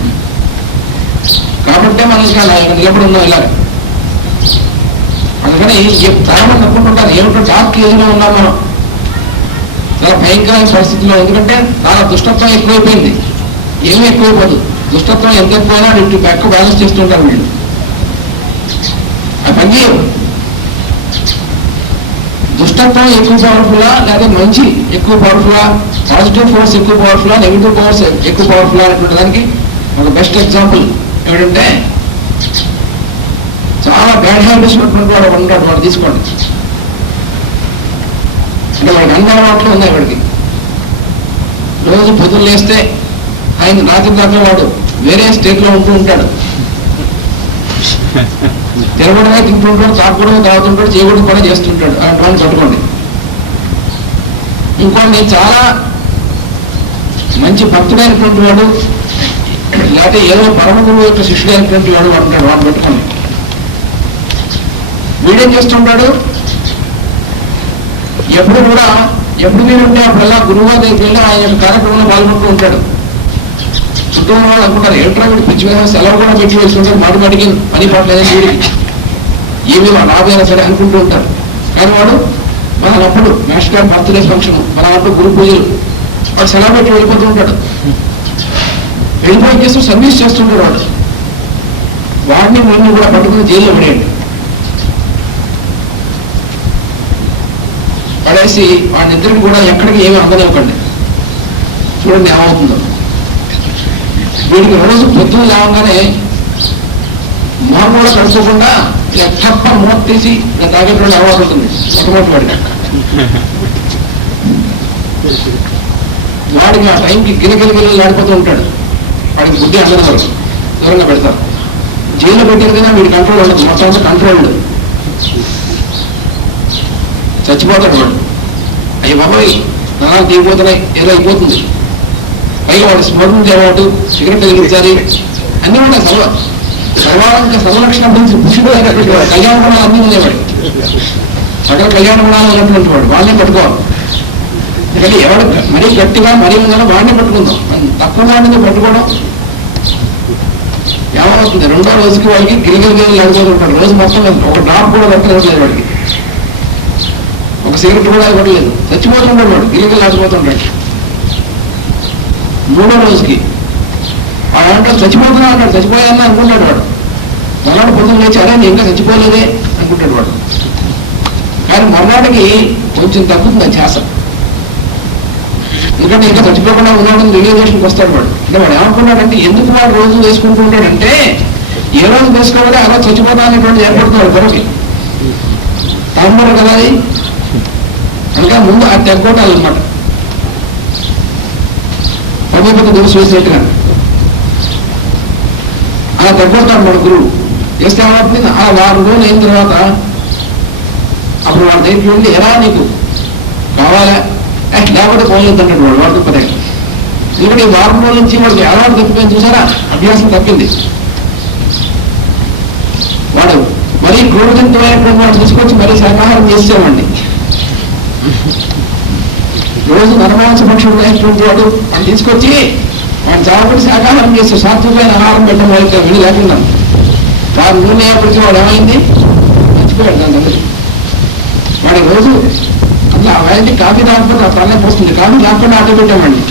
కాబట్టే మనం ఇంకా నిలబడి ఉన్నాం ఇలాగ. అందుకని చాలా మంది అనుకుంటుంటారు ఏమిటో డార్క్ ఏజ్లో ఉన్నాం మనం, చాలా భయంకరమైన పరిస్థితుల్లో. ఎందుకంటే చాలా దుష్టత్వం ఎక్కువైపోయింది. ఏమీ ఎక్కువైపోదు, దుష్టత్వం ఎంత ఎక్కువైనా ఇటు పక్క బ్యాలెన్స్ చేస్తుంటారు వీళ్ళు. ఆ పని దుష్టత్వం ఎక్కువ పవర్ఫుల్లా లేదా మంచి ఎక్కువ పవర్ఫుల్లా, పాజిటివ్ ఫోర్స్ ఎక్కువ పవర్ఫుల్లా, నెగిటివ్ ఫోర్స్ ఎక్కువ పవర్ఫుల్లా అనేటువంటి దానికి ఒక బెస్ట్ ఎగ్జాంపుల్ ఏమిటంటే చాలా బ్యాడ్ హ్యాబిట్స్ ఉన్నటువంటి వాడు ఉంటాడు. వాడు తీసుకోండి అంటే వాడికి అన్ని అలవాట్లు ఉన్నాయి. వాడికి రోజు పొద్దున్న లేస్తే ఆయన రాత్రి దాకా వాడు వేరే స్టేట్లో ఉంటూ ఉంటాడు. తిరగడమే తింటుంటాడు, తాగడమే తాగుతుంటాడు, చేయకూడదు కూడా చేస్తుంటాడు. అలాంటి వాడిని పట్టుకోండి. ఇంకోటి చాలా మంచి భక్తుడైనటువంటి వాడు లేకపోతే ఏదో పరమ గురువు యొక్క శిష్యుడైనటువంటి వాడు అంటాడు, వాడిని పట్టుకోండి. వీడేం చేస్తుంటాడు, ఎప్పుడు మీరు ఉంటే అప్పుడల్లా గురువు దగ్గరికి వెళ్ళి ఆయన యొక్క కార్యక్రమంలో పాల్గొంటూ ఉంటాడు. చుట్టూ ఉన్న వాళ్ళు అనుకుంటారు ఏమిట్రా వీడు పిచ్చి మీద సెలవు కూడా పెట్టి వేస్తుంటారు, మాటిమాటికి పని పడలేదని వీడికి ఏమి రాబోయినా సరే అనుకుంటూ ఉంటారు. కానీ వాడు మనప్పుడు మాస్టర్ గారి బర్త్డే ఫంక్షన్, మనప్పుడు గురు పూజలు, వాడు సెలవు పెట్టి వెళ్ళిపోతూ ఉంటాడు. వెళ్ళిపోయి చేస్తూ సర్వీస్ చేస్తుంటాడు. వాడు వాడిని వీడిని కూడా పట్టుకుని జైల్లో పడేయండి. పడేసి వాడినిద్దరికి కూడా ఎక్కడికి ఏమి అందనివ్వకండి. చూడండి ఏమవుతుందో. వీడికి రోజు పొద్దున్న లేవగానే మొహం కూడా కడుక్కోకుండా ఇలా తప్ప మూత తీసి ఇలా తాగేటువంటి అలవాటు ఉంటుంది మొట్టమొదటి వాడికి. వాడికి ఆ టైంకి గిలగిలగిలు ఆడిపోతూ ఉంటాడు. వాడికి బుద్ధి అందరం వరకు దూరంగా పెడతారు. జైల్లో పెట్టారు కదా వీడి కంట్రోల్ ఉండదు, మొత్తం అంతా కంట్రోల్ ఉండదు. చచ్చిపోతాడు వాడు. అయ్యి బాబాయ్ నరాలు దిగిపోతున్నాయి, ఏదో అయిపోతుంది. పైగా వాడు స్మోకింగ్ చేయవాడు, సిగరెట్ తగిలించాలి, అన్నీ ఉన్నాయి. సర్వాలంక సర్వలక్షణ గురించి పురుషుడు అయినటువంటి వాడు, కళ్యాణ గుణాలు అన్నీ ఉండేవాడు. సగల కళ్యాణ గుణాలు ఉన్నటువంటి వాడు, వాళ్ళని పట్టుకోవాలి. ఎందుకంటే ఎవడు మరీ గట్టిగా మరీ ఉందో వాడిని పట్టుకుందాం. తక్కువ వాడిని పట్టుకోవడం ఏమవుతుంది, రెండో రోజుకి వాడికి గిరిగిరి లేకపోతూ ఉంటాడు. రోజు మొత్తం ఒక డ్రాప్ కూడా దక్కలేదు వాడికి, ఒక సిగరెట్ కూడా ఇవ్వట్లేదు. చచ్చిపోతుంటాడు వాడు, గిరిగిరి లేకపోతుంటాడు. మూడో రోజుకి వాడు అంటాడు చచ్చిపోతున్నా అంటాడు. చచ్చిపోయాలని అనుకుంటాడు వాడు. మర్నాడు పొద్దున లేచి అరే నేను ఇంకా చచ్చిపోలేదే అనుకుంటాడు వాడు. కానీ మర్నాటికి కొంచెం తగ్గుతుంది ఆ ఛాస. ఎందుకంటే ఇంకా చచ్చిపోకుండా ఉన్నాడని రియలైజేషన్కి వస్తాడు వాడు. అంటే వాడు ఏమనుకున్నాడంటే ఎందుకు వాడు రోజు వేసుకుంటూ ఉంటాడంటే ఏ రోజు వేసుకోవాలి ఆ రోజు చచ్చిపోతా అనేటువంటి ఏర్పడుతున్నాడు కొరకి. తాంబరం కదా అది. అందుకే ముందు అది తగ్గొట్టాలన్నమాట. పదవిపతి దివసం వేసినట్టుగా అలా తగ్గొడతాడు మన గురువు. వేస్తే ఏమవుతుంది, ఆ వారం రోజులు అయిన తర్వాత అప్పుడు వాడి దగ్గరికి వెళ్ళి ఎలా నీకు కావాలా లేకపోతే పోలేదంటాడు వాడు. వాడు తప్పదే. ఎందుకంటే ఈ వారం రోజుల నుంచి వాడికి అలవాటు తప్పిపోయింది చూసారా, అభ్యాసం తప్పింది. వాడు మరీ క్రోధంతమైనటువంటి వాడు తీసుకొచ్చి మరీ శాకాహారం చేసేవాడిని. రోజు నరమాంస భక్షణం అయినటువంటి వాడు వాడు తీసుకొచ్చి వాడు చావబడి శాకాహారం చేస్తే సాత్వికమైన ఆహారం పెట్టడం వాళ్ళకి విడి లేకుండా వాడు నూనె అప్పటికీ వాడు ఏమైంది మర్చిపోయాడు. దాని దగ్గర వాడి రోజు అట్లా ఆయనకి కాఫీ తాగకపోతే ఆ తల్లే పోస్తుంది. కాఫీ తాగకుండా అడ్డు పెట్టామండి.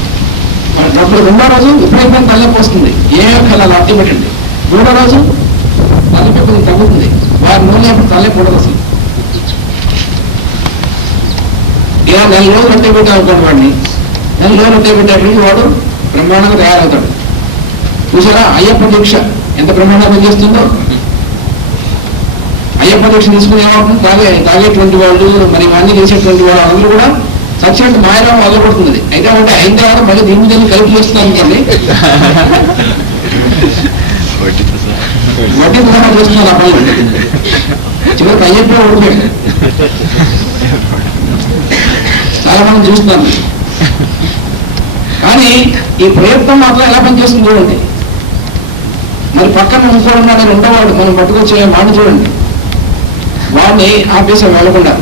అప్పుడు రెండో రోజు విపరీతం తల్లే పోస్తుంది. ఏమో కళ అడ్డు పెట్టండి. మూడో రోజు తల్లె కొంచెం తగ్గుతుంది. వారి నూనె అప్పుడు తల్లే కూడదు అసలు. ఇలా 4 రోజులు అట్టే పెట్టా అనుకోండి వాడిని. 4 రోజులు అట్టే పెట్టేప్పటికి వాడు బ్రహ్మాండంగా తయారవుతాడు. చూసారా అయ్యప్ప దీక్ష ఎంత బ్రహ్మాండంగా చేస్తుందో. అయ్యప్ప దీక్ష తీసుకుని ఏమవుతుంది, తాగేటువంటి వాళ్ళు మరి ఇవన్నీ చేసేటువంటి వాళ్ళు అందరూ కూడా సత్యంటే మాయలో మొదలుపడుతుంది. అయితే అంటే అయిన తర్వాత మళ్ళీ దీన్ని దాన్ని కలిపి చేస్తున్నాను అనుకోండి, వడ్డీ ద్వారా చేస్తున్నారు ఆ పనులు. చివరికి అయ్యప్ప ఓడిపోయాడు. చాలా మంది చూస్తున్నాను. కానీ ఈ ప్రయత్నం మాత్రం ఎలా పనిచేస్తుంది చూడండి. మరి పక్కన ఉంచుకోవడం రెండోవాడు మనం పట్టుకొచ్చే వాడిని చూడండి. వాడిని ఆపేసాం వెళ్ళకుండా.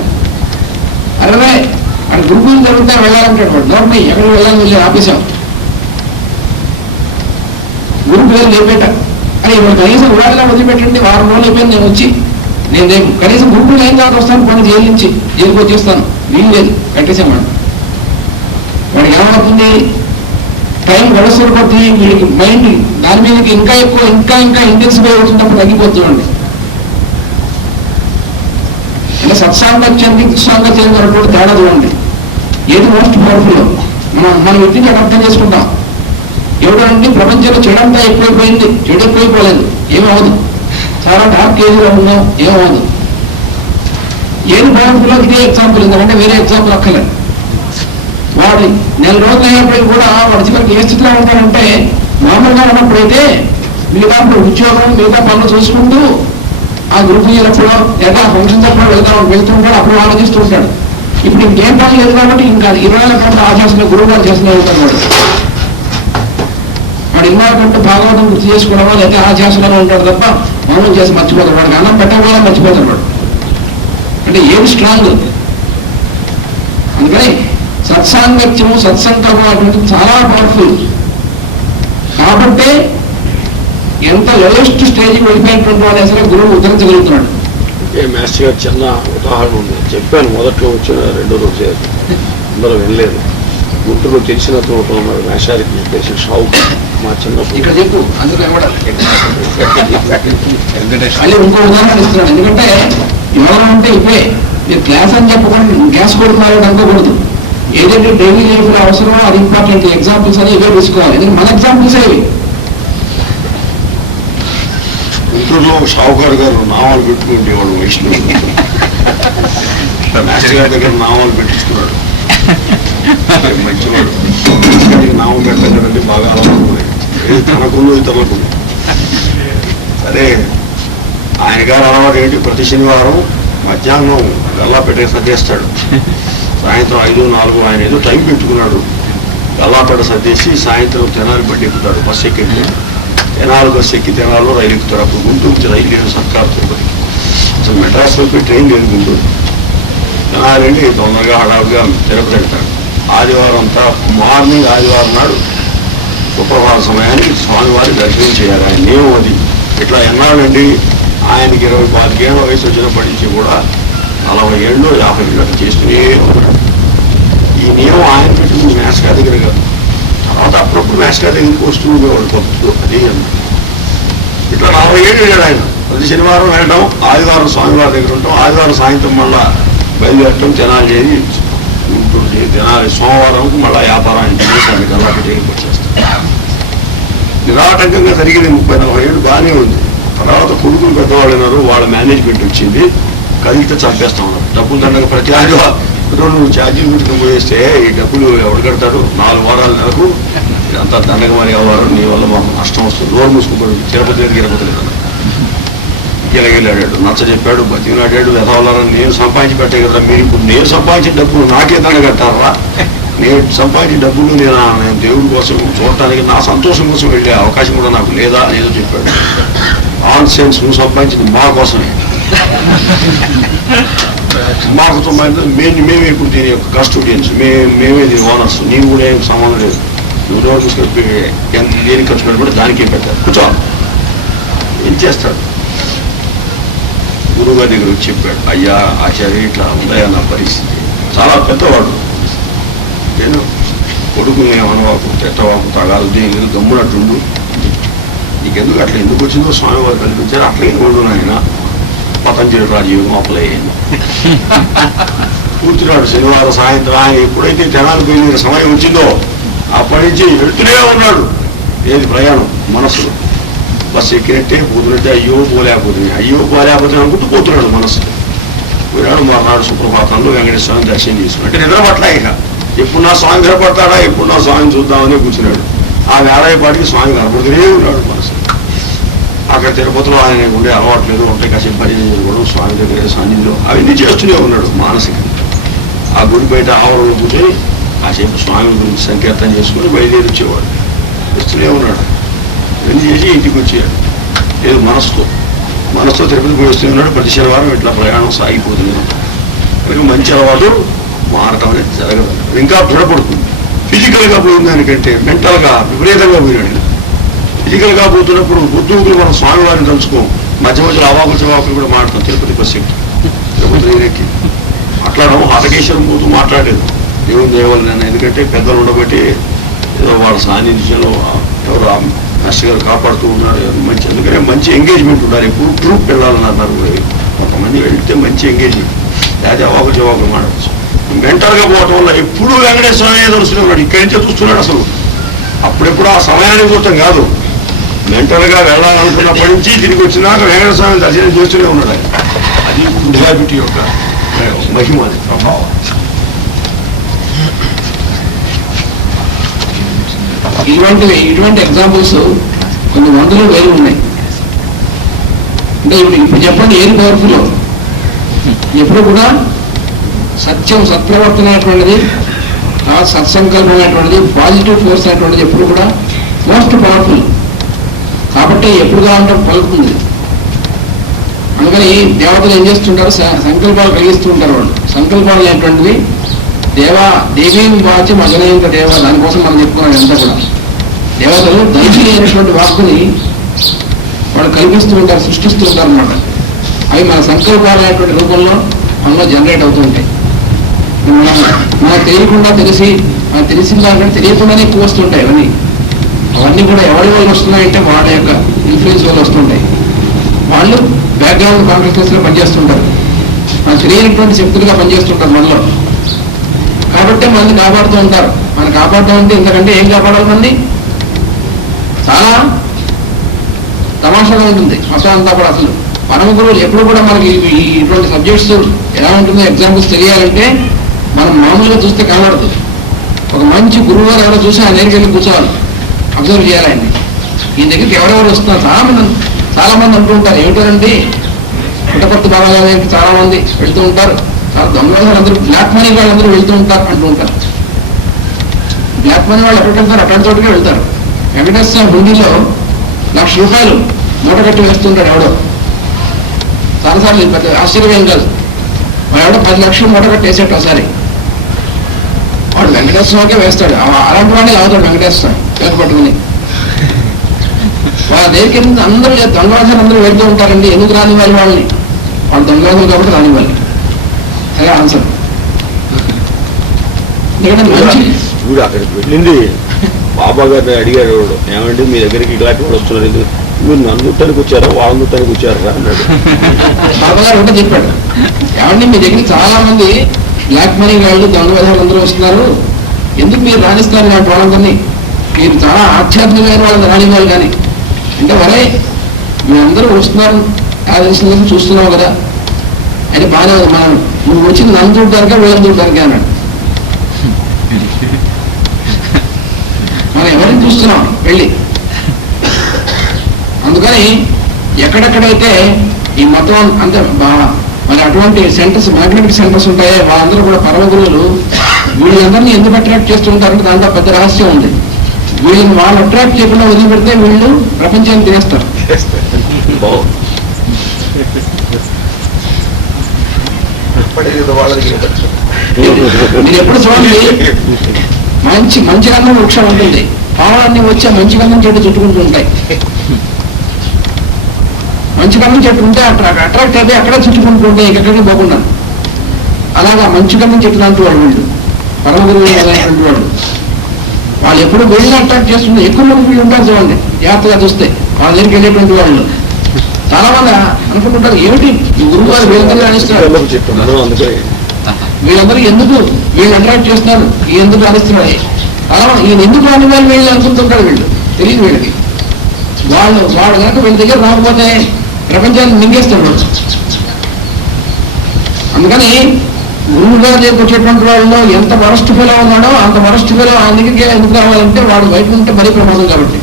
అరే వాడి గురుకులు జరుగుతా వెళ్ళాలంటాడు వాడు. గవర్నమెంట్ ఎక్కడికి వెళ్ళాలని వెళ్ళి ఆపేశాం. గురువు పేరు లేపేట అని ఇప్పుడు కనీసం ఉడాడిలా వదిలిపెట్టండి. వారం రోజులు అయిపోయింది నేను వచ్చి నేను రేపు కనీసం గురుకులు అయిన తర్వాత వస్తాను, పని జైలు నుంచి జైలుకి వచ్చేస్తాను. వీలు లేదు, కట్టేసాం వాడు. వాడికి ఏమవుతుంది, టైం గడుస్తున్న కొద్దీ వీడికి మైండ్ దాని మీదకి ఇంకా ఎక్కువ ఇంకా ఇంటెన్సిఫై అవుతున్నప్పుడు తగ్గిపోతుందండి. అంటే సత్సాంగత్యానికి దుస్సాంగత్యానికి వరకు తేడా చూడండి. ఏది మోస్ట్ పవర్ఫుల్ మనం వ్యక్తిని అర్థం చేసుకుంటాం. ఎవడంటే ప్రపంచంలో చెడంతా ఎక్కువైపోయింది, చెడు ఎక్కువైపోలేదు, ఏమవదు. చాలా డార్క్ ఏజ్లో ఉన్నాం, ఏమవదు. ఏది పవర్ఫుల్ ఇదే ఎగ్జాంపుల్. ఎందుకంటే వేరే ఎగ్జాంపుల్ అక్కర్లేదు. వాడు 4 రోజులు అయినప్పటికీ కూడా వాడి చివరికి ఏ స్థితిలో ఉంటాడంటే మామూలుగా ఉన్నప్పుడైతే మిగతా ఉద్యోగం మిగతా పనులు చూసుకుంటూ ఆ గ్రూప్ చేసినప్పుడు లేదా ఫంక్షన్స్ అప్పుడు వెళ్తుంటాడు. అప్పుడు ఆలోచిస్తూ ఉంటాడు. ఇప్పుడు ఇంకేం పని లేదు కాబట్టి ఇంకా 20 గంటల ఆచార్య గురువు గారు చేసిన ఉంటాడు. వాడు 20 గంటలు భాగవతం గుర్తు చేసుకోవడమో లేదా ఆచార్యలో ఉంటాడు తప్ప మామూలు చేసి మర్చిపోతాడు. వాడికి అన్నం పెట్టకపోయినా మర్చిపోతాడు వాడు. అంటే ఏది స్ట్రాంగ్. అందుకని సత్సాంగత్యము సత్సంకల్పం అటువంటి చాలా పవర్ఫుల్. కాబట్టి ఎంత లోయెస్ట్ స్టేజ్కి వెళ్ళిపోయినటువంటి వాడు అసలు గురువు ఉద్ధరించగలుగుతున్నాడు. మాస్టర్ గారు చిన్న ఉదాహరణ ఉంది చెప్పాను. మొదట్లో వచ్చిన 2 రోజు అందరూ వెళ్ళలేదు. గుంటూరు తెలిసిన తోట మాస్టర్కి చెప్పేసి షావుకు మా చిన్నప్పుడు ఇక్కడ చెప్పు అందులో ఇవ్వడం. మళ్ళీ ఇంకో ఉదాహరణ ఇస్తున్నాను. ఎందుకంటే ఇవాళ ఉంటే ఇప్పుడే మీరు క్లాస్ అని చెప్పకుండా గ్యాస్ కొడుతున్నారు అనుకోకూడదు. ఏదైతే డైలీ లైఫ్ లో అవసరమో అది ఇంపార్టెంట్. ఎగ్జాంపుల్స్ అని ఇవే తీసుకోవాలి. ఎందుకంటే మన ఎగ్జాంపుల్స్ ఇవి. గుంటూరులో షావుకారు గారు నామాలు పెట్టుకుంటేవాడు వైష్ణవ్. మాస్టర్ గారి దగ్గర నామాలు పెట్టించుకున్నాడు. మంచివాడు. నామం పెట్టండి బాగా అలవాటు. తనకుందో ఇతరులకు. సరే ఆయన గారు అలవాటు ఏంటి, ప్రతి శనివారం మధ్యాహ్నం గల్లా పెట్టేసి సర్దేస్తాడు. సాయంత్రం 5-4 ఆయన ఏదో టైం పెట్టుకున్నాడు. గల్లాపేట సర్దేసి సాయంత్రం తెనాలి బండి ఎక్కుతాడు. బస్సు ఎక్కి తెనాలి బస్సు ఎక్కి తెనాల్లో రైలు ఎక్కుతాడు. అప్పుడు గుంటూరు రైలు లేదు సర్కారు తిరుపతి. అసలు మెడ్రాస్ వైపు ట్రైన్ లేదు గుంటూరు. తెనాలి వెళ్ళి తొందరగా హడావుడిగా తిరుపతి వెళ్తాడు. ఆదివారం అంతా మార్నింగ్ ఆదివారం నాడు సుప్రభాత సమయానికి స్వామివారి దర్శనం చేయాలి. ఆయన నియమం అది. ఇట్లా ఎన్నాళ్ళండి, ఆయనకి 20-25 ఏళ్ళ వయసు వచ్చినప్పటి నుంచి కూడా 40 ఏళ్ళు 50 ఏళ్ళు చేస్తూనే ఉన్నాడు. ఈ నియమం ఆయన పెట్టుకుని మేస్కా దగ్గర కాదు. తర్వాత అప్పుడప్పుడు మేస్కా దగ్గరికి వస్తూ ఉండేవాడు భక్తులు. అది ఇట్లా 40 ఏళ్ళు వెళ్ళాడు ఆయన. ప్రతి శనివారం వెళ్ళడం, ఆదివారం స్వామివారి దగ్గర ఉంటాం, ఆదివారం సాయంత్రం మళ్ళా బయలుదేరటం, తెనాలి చేసి గుంటూరు తెనాలి సోమవారంకు మళ్ళా వ్యాపారాన్ని చేసి గల్లా పెట్టి వచ్చేస్తాం. నిరాటంకంగా జరిగింది 30-40 ఏళ్ళు బాగానే ఉంది. తర్వాత కొడుకులు పెద్దవాళ్ళు ఉన్నారు, వాళ్ళ మేనేజ్మెంట్ వచ్చింది. కదిలితే చంపేస్తా ఉన్నారు. డబ్బులు దండగా ప్రతి ఆదివారం నువ్వు ఛార్జీలు పెట్టుకుని పోయేస్తే ఈ డబ్బులు ఎవడు కడతాడు? 4 వారాల నెలకు ఇదంతా దండగ మరి అవ్వరు, నీ వల్ల మాకు నష్టం వస్తుంది. నోరు మూసుకుపోయాడు. తిరుపతి దగ్గర తిరగలేదు. గిలగిలాడాడు, నచ్చ చెప్పాడు, బతికినాడాడు. వెదవలారని నేను సంపాదించి పెట్టే కదా, మీరు ఇప్పుడు నేను సంపాదించిన డబ్బులు నాకే దండ కట్టారా? నేను సంపాదించిన డబ్బులు నేను దేవుడి కోసం చూడటానికి నా సంతోషం కోసం వెళ్ళే అవకాశం కూడా నాకు లేదా అనేదో చెప్పాడు. ఆన్ సెన్స్, నువ్వు సంపాదించింది మా కోసమే, మాకు మేమే ఇప్పుడు దీని యొక్క కస్టోడియన్స్, మేమే దీని ఓనర్స్, నీవు కూడా ఏం సంబంధం లేదు. నువ్వు నోరు చూసుకొని ఎంత దేనికి ఖర్చు పెట్టుబడి దానికే పెట్టారు. కూర్చో ఏం చేస్తాడు. గురువుగారి దగ్గర వచ్చి చెప్పాడు, అయ్యా ఆచార్య ఇట్లా ఉందయ్యా నా పరిస్థితి. చాలా పెద్దవాడు. నేను కొడుకుని ఏమనవాకు, తెట్టవాకు, తగాదు, దేని గమ్మునట్టుండు, నీకెందుకు అట్లా ఎందుకు వచ్చిందో స్వామివారు కల్పించారు. అట్లే ఉండు నాయన. పతంజలి రాజయోగం అప్లై అయింది. కూర్చున్నాడు శనివారం సాయంత్రం. ఆయన ఎప్పుడైతే తెనాలి పోయిన సమయం వచ్చిందో అప్పటి నుంచి వెళ్తూనే ఉన్నాడు. ఏది ప్రయాణం మనస్సులో. బస్సు ఎక్కినట్టే పోతున్నట్టే, అయ్యో పోలేకపోతే అనుకుంటూ పోతున్నాడు మనస్సు. పోయినాడు. మర్నాడు సుప్రభాతంలో వెంకటేశ్వరం దర్శనం చేసుకున్నట్టు నిద్ర పట్ల ఇక ఎప్పుడు నా స్వామి కనపడతాడా, ఎప్పుడు నా స్వామిని చూద్దామని కూర్చున్నాడు. ఆ వేళపాటికి స్వామి కనపడుతూనే ఉన్నాడు మనసు. అక్కడ తిరుపతిలో ఆయన ఉండే అలవాటు లేదు. ఉంటే కాసేపు భజన చేసుకోవడం, స్వామి దగ్గర సన్నిధిలో అవన్నీ చేస్తూనే ఉన్నాడు మానసికంగా. ఆ గుడి బయట ఆవరణలో కూర్చొని కాసేపు స్వామి గురించి సంకీర్తన చేసుకుని బయలుదేరి వచ్చేవాడు. వస్తూనే ఉన్నాడు. ఇవన్నీ చేసి ఇంటికి వచ్చాడు. లేదు మనసుతో తిరుపతి పోయి వస్తూనే ఉన్నాడు. ప్రతి శనివారం ఇట్లా ప్రయాణం సాగిపోతూనే ఉన్నాడు. కనుక మంచి అలవాటు మారటం అనేది జరగదు. ఇంకా దృఢపడుతుంది. ఫిజికల్గా పోయింది దానికంటే మెంటల్గా విపరీతంగా పోయినాడు. ఫిజికల్గా పోతున్నప్పుడు బుద్ధువులు మనం స్వామివారిని తలుచుకోం. మధ్య మధ్యలో అవాకులు చవాకులు కూడా మాట్లాడతాం. తిరుపతి బస్సు ఎక్కి తిరుపతి ఎక్కి మాట్లాడడం, హాటకేశ్వరం పోతూ మాట్లాడలేదు. దేవుని దేవాలని. ఎందుకంటే పెద్దలు ఉండబట్టి ఏదో వాళ్ళ సాన్నిధ్యంలో ఎవరు మాస్టర్ గారు కాపాడుతూ ఉన్నారు. మంచి అందుకనే మంచి ఎంగేజ్మెంట్ ఉండాలి. ఎప్పుడు గ్రూప్ వెళ్ళాలన్నారు కూడా. కొంతమంది వెళ్తే మంచి ఎంగేజ్మెంట్, లేదా అవాకులు చవాకులు మాట్లాడచ్చు. మెంటల్గా పోవటం వల్ల ఎప్పుడు వెంకటేశ్వర దర్శనం ఉన్నాడు. ఇక్కడి నుంచే చూస్తున్నాడు. అసలు అప్పుడెప్పుడు ఆ సమయాన్ని చూడటం కాదు, మెంటల్గా వెళ్ళాలనుకున్నప్పటి నుంచి తిరిగి వచ్చినాక వెంకటేశ్వర దర్శనం చేస్తూనే ఉన్నాడు ఆయన. అది గుడ్ హ్యాబిట్ యొక్క మహిమ, అది ప్రభావం. ఇటువంటి ఎగ్జాంపుల్స్ కొన్ని వందలు వేలు ఉన్నాయి. అంటే ఇప్పుడు చెప్పండి ఏది పవర్ఫుల్? ఎప్పుడు కూడా సత్యం, సత్ప్రవర్తన అనేటువంటిది, సత్సంకల్పం అనేటువంటిది, పాజిటివ్ ఫోర్స్ అనేటువంటిది ఎప్పుడు కూడా మోస్ట్ పవర్ఫుల్. కాబట్టి ఎప్పుడు కావాలంటే పలుకుతుంది. అందుకని దేవతలు ఏం చేస్తుంటారు? సంకల్పాలు కలిగిస్తూ ఉంటారు. వాళ్ళు సంకల్పాలు అనేటువంటివి దేవీం వాచి మగనైన దేవ, దానికోసం మనం చెప్పుకున్నాం. అంతా కూడా దేవతలు దైవీ అయినటువంటి వాక్కుని వాళ్ళు కల్పిస్తూ ఉంటారు, సృష్టిస్తూ ఉంటారు అన్నమాట. అవి మన సంకల్పాలు అనేటువంటి రూపంలో మనలో జనరేట్ అవుతూ ఉంటాయి. మనకు తెలియకుండా మనకు తెలిసిన దానికంటే తెలియకుండానే ఎక్కువ వస్తుంటాయి అవన్నీ. అవన్నీ కూడా ఎవరి వల్ల వస్తున్నాయంటే వాళ్ళ యొక్క ఇన్ఫ్లుయెన్స్ వల్ల వస్తుంటాయి. వాళ్ళు బ్యాక్గ్రౌండ్ కాన్షియస్నెస్లో పనిచేస్తుంటారు, మన తెలియనటువంటి శక్తులుగా పనిచేస్తుంటారు మనలో. కాబట్టి మనల్ని కాపాడుతూ ఉంటారు. మనం కాపాడుతూ ఉంటే ఇంతకంటే ఏం కాపాడాలి? మంది చాలా తమాషాగా ఉంటుంది మొత్తం అంతా కూడా. అసలు పరమ గురువులు ఎప్పుడు కూడా మనకి ఇటువంటి సబ్జెక్ట్స్ ఎలా ఉంటుందో ఎగ్జాంపుల్స్ తెలియాలంటే మనం మామూలుగా చూస్తే కనబడదు. ఒక మంచి గురువు గారు ఎవరో చూసి ఆయన దగ్గరికి వెళ్ళి కూర్చోవాలి, అబ్జర్వ్ చేయాలి ఆయన్ని. ఈ దగ్గరికి ఎవరెవరు వస్తున్నారు చాలా మంది అంటూ ఉంటారు, ఏమిటండి పుట్టపర్తి బాబా గారికి చాలా మంది వెళ్తూ ఉంటారు, చాలా దొంగలు అందరూ బ్లాక్ మనీ వాళ్ళందరూ వెళ్తూ ఉంటారు అంటూ ఉంటారు. బ్లాక్ మనీ వాళ్ళు ఎక్కడికి వెళ్తారు? అట్లాంటి చోటుకే వెళ్తారు. వెంకటేశ్వర హుండీలో ₹1,00,000 మూట కట్టి వేస్తుంటాడు ఎవడో. చాలాసార్లు పెద్ద ఆశ్చర్యం కాదు. వాడు ఎవడో 10 లక్షలు మూట కట్టి వేసేట ఒకసారి. వాడు వెంకటేశ్వరకే వేస్తాడు. అలాంటి వాడిని లాగుతాడు వెంకటేశ్వర పేరు పట్టుకుని. వాళ్ళ దగ్గరికి అందరూ దొంగవాసాలు అందరూ వెళ్తూ ఉంటారండి. ఎందుకు రాని వాళ్ళని? వాళ్ళు దొంగవాసాలు కాబట్టి రాని వాళ్ళు. అదే ఆన్సర్. చూడు అక్కడికి వెళ్ళింది బాబా గారిని అడిగాడు, ఏమంటే మీ దగ్గరికి ఇలాంటి వాడు వస్తున్నారు, మీరు నన్ను చుట్టానికి వచ్చారా వాళ్ళని చుట్టానికి వచ్చారా అన్నాడు. బాబా గారు ఒకటే చెప్పాడు, ఏమంటే మీ దగ్గరికి చాలా మంది బ్లాక్ మనీ వాళ్ళు దొంగవాసాలు అందరూ వస్తున్నారు, ఎందుకు మీరు రాణిస్తారు ఇలాంటి వాళ్ళందరినీ? మీరు చాలా ఆధ్యాత్మికమైన వాళ్ళని రాని వాళ్ళు. కానీ అంటే వరే మీరందరూ వస్తున్నారు తెలిసిందని చూస్తున్నావు కదా అని బాగానే ఉంది. మనం నువ్వు వచ్చింది నన్ను చూడడానికే వీళ్ళని చూడడానికే అన్నాడు. మనం ఎవరిని చూస్తున్నాం వెళ్ళి. అందుకని ఎక్కడెక్కడైతే ఈ మొత్తం అంతే మరి అటువంటి సెంటర్స్ మ్యాగ్నెటిక్ సెంటర్స్ ఉంటాయో వాళ్ళందరూ కూడా పరమ గురువులు వీళ్ళందరినీ ఎందుకు అట్రాక్ట్ చేస్తూ ఉంటారంటే దాంట్లో పెద్ద రహస్యం ఉంది. వీళ్ళని వాళ్ళు అట్రాక్ట్ చేయకుండా వదిలిపెడితే వీళ్ళు ప్రపంచాన్ని తినేస్తారు. మీరు ఎప్పుడు చూడండి, మంచి గంధం వృక్షం ఉంటుంది, పావులన్నీ వచ్చే మంచి గంధం చెట్టు చుట్టుకుంటూ ఉంటాయి. మంచి గంధం చెట్టు ఉంటే అట్రాక్ట్ అయితే అక్కడ చుట్టుకుంటూ ఉంటాయి, ఎక్కడికి పోకుండా. అలాగా మంచి గంధం చెట్టు లాంటి వాళ్ళు వీళ్ళు పరమ గురువులు అనేటువంటి వాళ్ళు. వాళ్ళు ఎప్పుడు వీళ్ళని అట్రాక్ట్ చేస్తుంటే ఎక్కువ మంది వీళ్ళు ఉంటారు చూడండి. జాగ్రత్తగా చూస్తే వాళ్ళ దగ్గరికి వెళ్ళేటువంటి వాళ్ళు చాలా మంది అనుకుంటుంటారు, ఏమిటి ఈ గురువు గారు వీళ్ళందరూ రాణిస్తున్నారు, వీళ్ళందరూ ఎందుకు వీళ్ళు అట్రాక్ట్ చేస్తున్నారు, ఎందుకు రాణిస్తున్నారు, అలా ఈయన ఎందుకు రాని వాళ్ళు వీళ్ళు అనుకుంటుంటారు. వీళ్ళు తెలియదు వీళ్ళకి. వాడు కనుక వీళ్ళ దగ్గర రాకపోతే ప్రపంచాన్ని మింగేస్తాడు వాడు. అందుకని గురువు గారి దగ్గరికి వచ్చేటువంటి వాళ్ళలో ఎంత వరస్ట్ ఫెలో ఉన్నాడో అంత వరస్ట్ ఫెలో ఆయన దగ్గరికి ఎందుకు రావాలంటే వాడు బయట ఉంటే మరీ ప్రమాదం కాబట్టి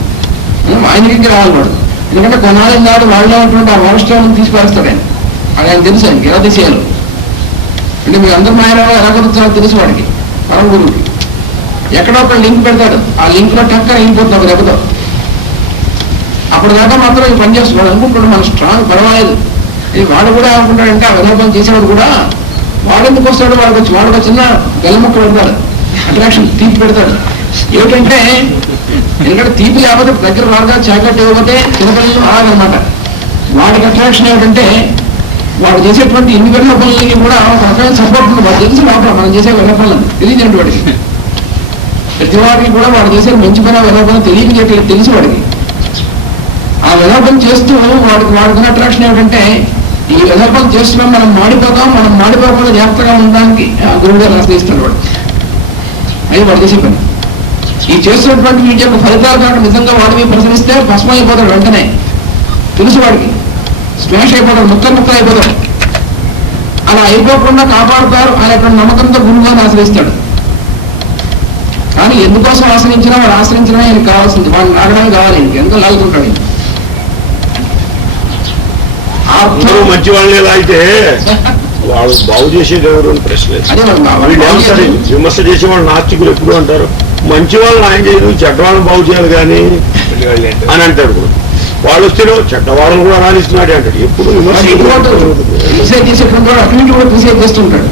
ఆయన దగ్గరికి రావాలి వాడు. ఎందుకంటే కొన్నాళ్ళు నాడు వాళ్ళలో ఉన్నటువంటి ఆ వరస్ట్ తీసుకువస్తాడు ఆయన. అది ఆయన తెలుసు ఆయనకి ఎలా తీసేయాలి. అంటే మీరు అందరూ ఆయన ఎలా కుదురుతారో తెలుసు వాడికి, పరమ గురువుకి. ఎక్కడో ఒక లింక్ పెడతాడు, ఆ లింక్ లో టక్కన అయిపోతుంది ఒక దెబ్బతో. అప్పుడు దాకా మాత్రం ఈ పని చేస్తున్నాడు అనుకుంటాడు మన స్ట్రాంగ్ పర్వాలేదు. ఇది వాడు కూడా అనుకుంటాడంటే ఆ విధానం చేసేవాడు కూడా వాడు ఎందుకు వస్తాడు, వాడికి చిన్న గెల్లముక్క పెడతాడు, అట్రాక్షన్ తీపి పెడతాడు. ఏమిటంటే ఎందుకంటే తీపి లేకపోతే దగ్గర రాగా చాక్లెట్ ఇవ్వకపోతే చిన్నపిల్లలు అలాగనమాట. వాడికి అట్రాక్షన్ ఏమిటంటే వాడు చేసేటువంటి ఇన్ని వెళ్ళ పనులకి కూడా ఒక రకమైన సపోర్ట్ ఉంది. వాడు తెలుసు లోపల మనం చేసే వెళ్ళ పనులను తెలియదండి వాడికి. ప్రతి వాడికి కూడా వాడు చేసే మంచి పని వెళ్ళ పని తెలియదు తెలుసు వాడికి. ఆ విలోపం చేస్తూ వాడుకున్న అట్రాక్షన్ ఏమిటంటే ఈ విలోపం చేస్తున్నాం మనం మాడిపోకుండా జాగ్రత్తగా ఉండడానికి గురువు గారు ఆశ్రయిస్తాడు వాడు. అది వాడు చేసే పని. ఈ చేస్తున్నటువంటి వీటి యొక్క ఫలితాలు కాక నిజంగా వాడిని ప్రశ్నిస్తే భస్మం అయిపోతాడు వెంటనే. తెలుసు వాడికి, స్మాష్ అయిపోతాడు, ముక్కలు అయిపోతాడు. అలా అయిపోకుండా కాపాడుతారు అనేటువంటి నమ్మకంతో గురువు గారిని ఆశ్రయిస్తాడు. కానీ ఎందుకోసం ఆశ్రయించినా వాడు ఆశ్రయించడమే ఆయనకు కావాల్సింది. వాడు నాగడమే కావాలి, ఎంతో లాగుతుంటాడు. మంచి వాళ్ళని ఎలా అయితే వాళ్ళు బాగు చేసేది ఎవరు అని ప్రశ్న. విమర్శ చేసే వాళ్ళు నాస్తికులు ఎప్పుడు అంటారు, మంచి వాళ్ళని ఆయన చేయదు చెడ్డ వాళ్ళని బాగు చేయాలి కానీ అని అంటాడు. కూడా వాళ్ళు వస్తే చెడ్డ వాళ్ళని కూడా రాణిస్తున్నాడు అంటాడు. ఎప్పుడు విమర్శ చేస్తుంటాడు.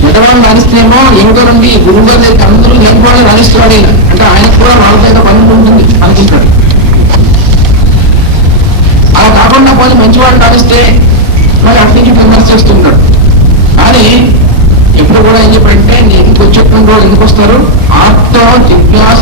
చెడ్డ వాళ్ళని రాణిస్తేమో ఏమిటోనండి గురువు గారి దగ్గర అందరూ లేని వాళ్ళని రాణిస్తున్నాడు ఆయన. అంటే ఆయనకు కూడా వాళ్ళ పని ఉంటుంది అనుకుంటాడు. అలా కాకుండా పోయి మంచి వాళ్ళు రాణిస్తే మరి అటు నుంచి విమర్శ చేస్తుంటాడు. కానీ ఎప్పుడు కూడా ఏం చెప్పాడంటే నీ ఎందుకు వచ్చేటువంటి వాళ్ళు ఎందుకు వస్తారు, ఆత్మ జిజ్ఞాస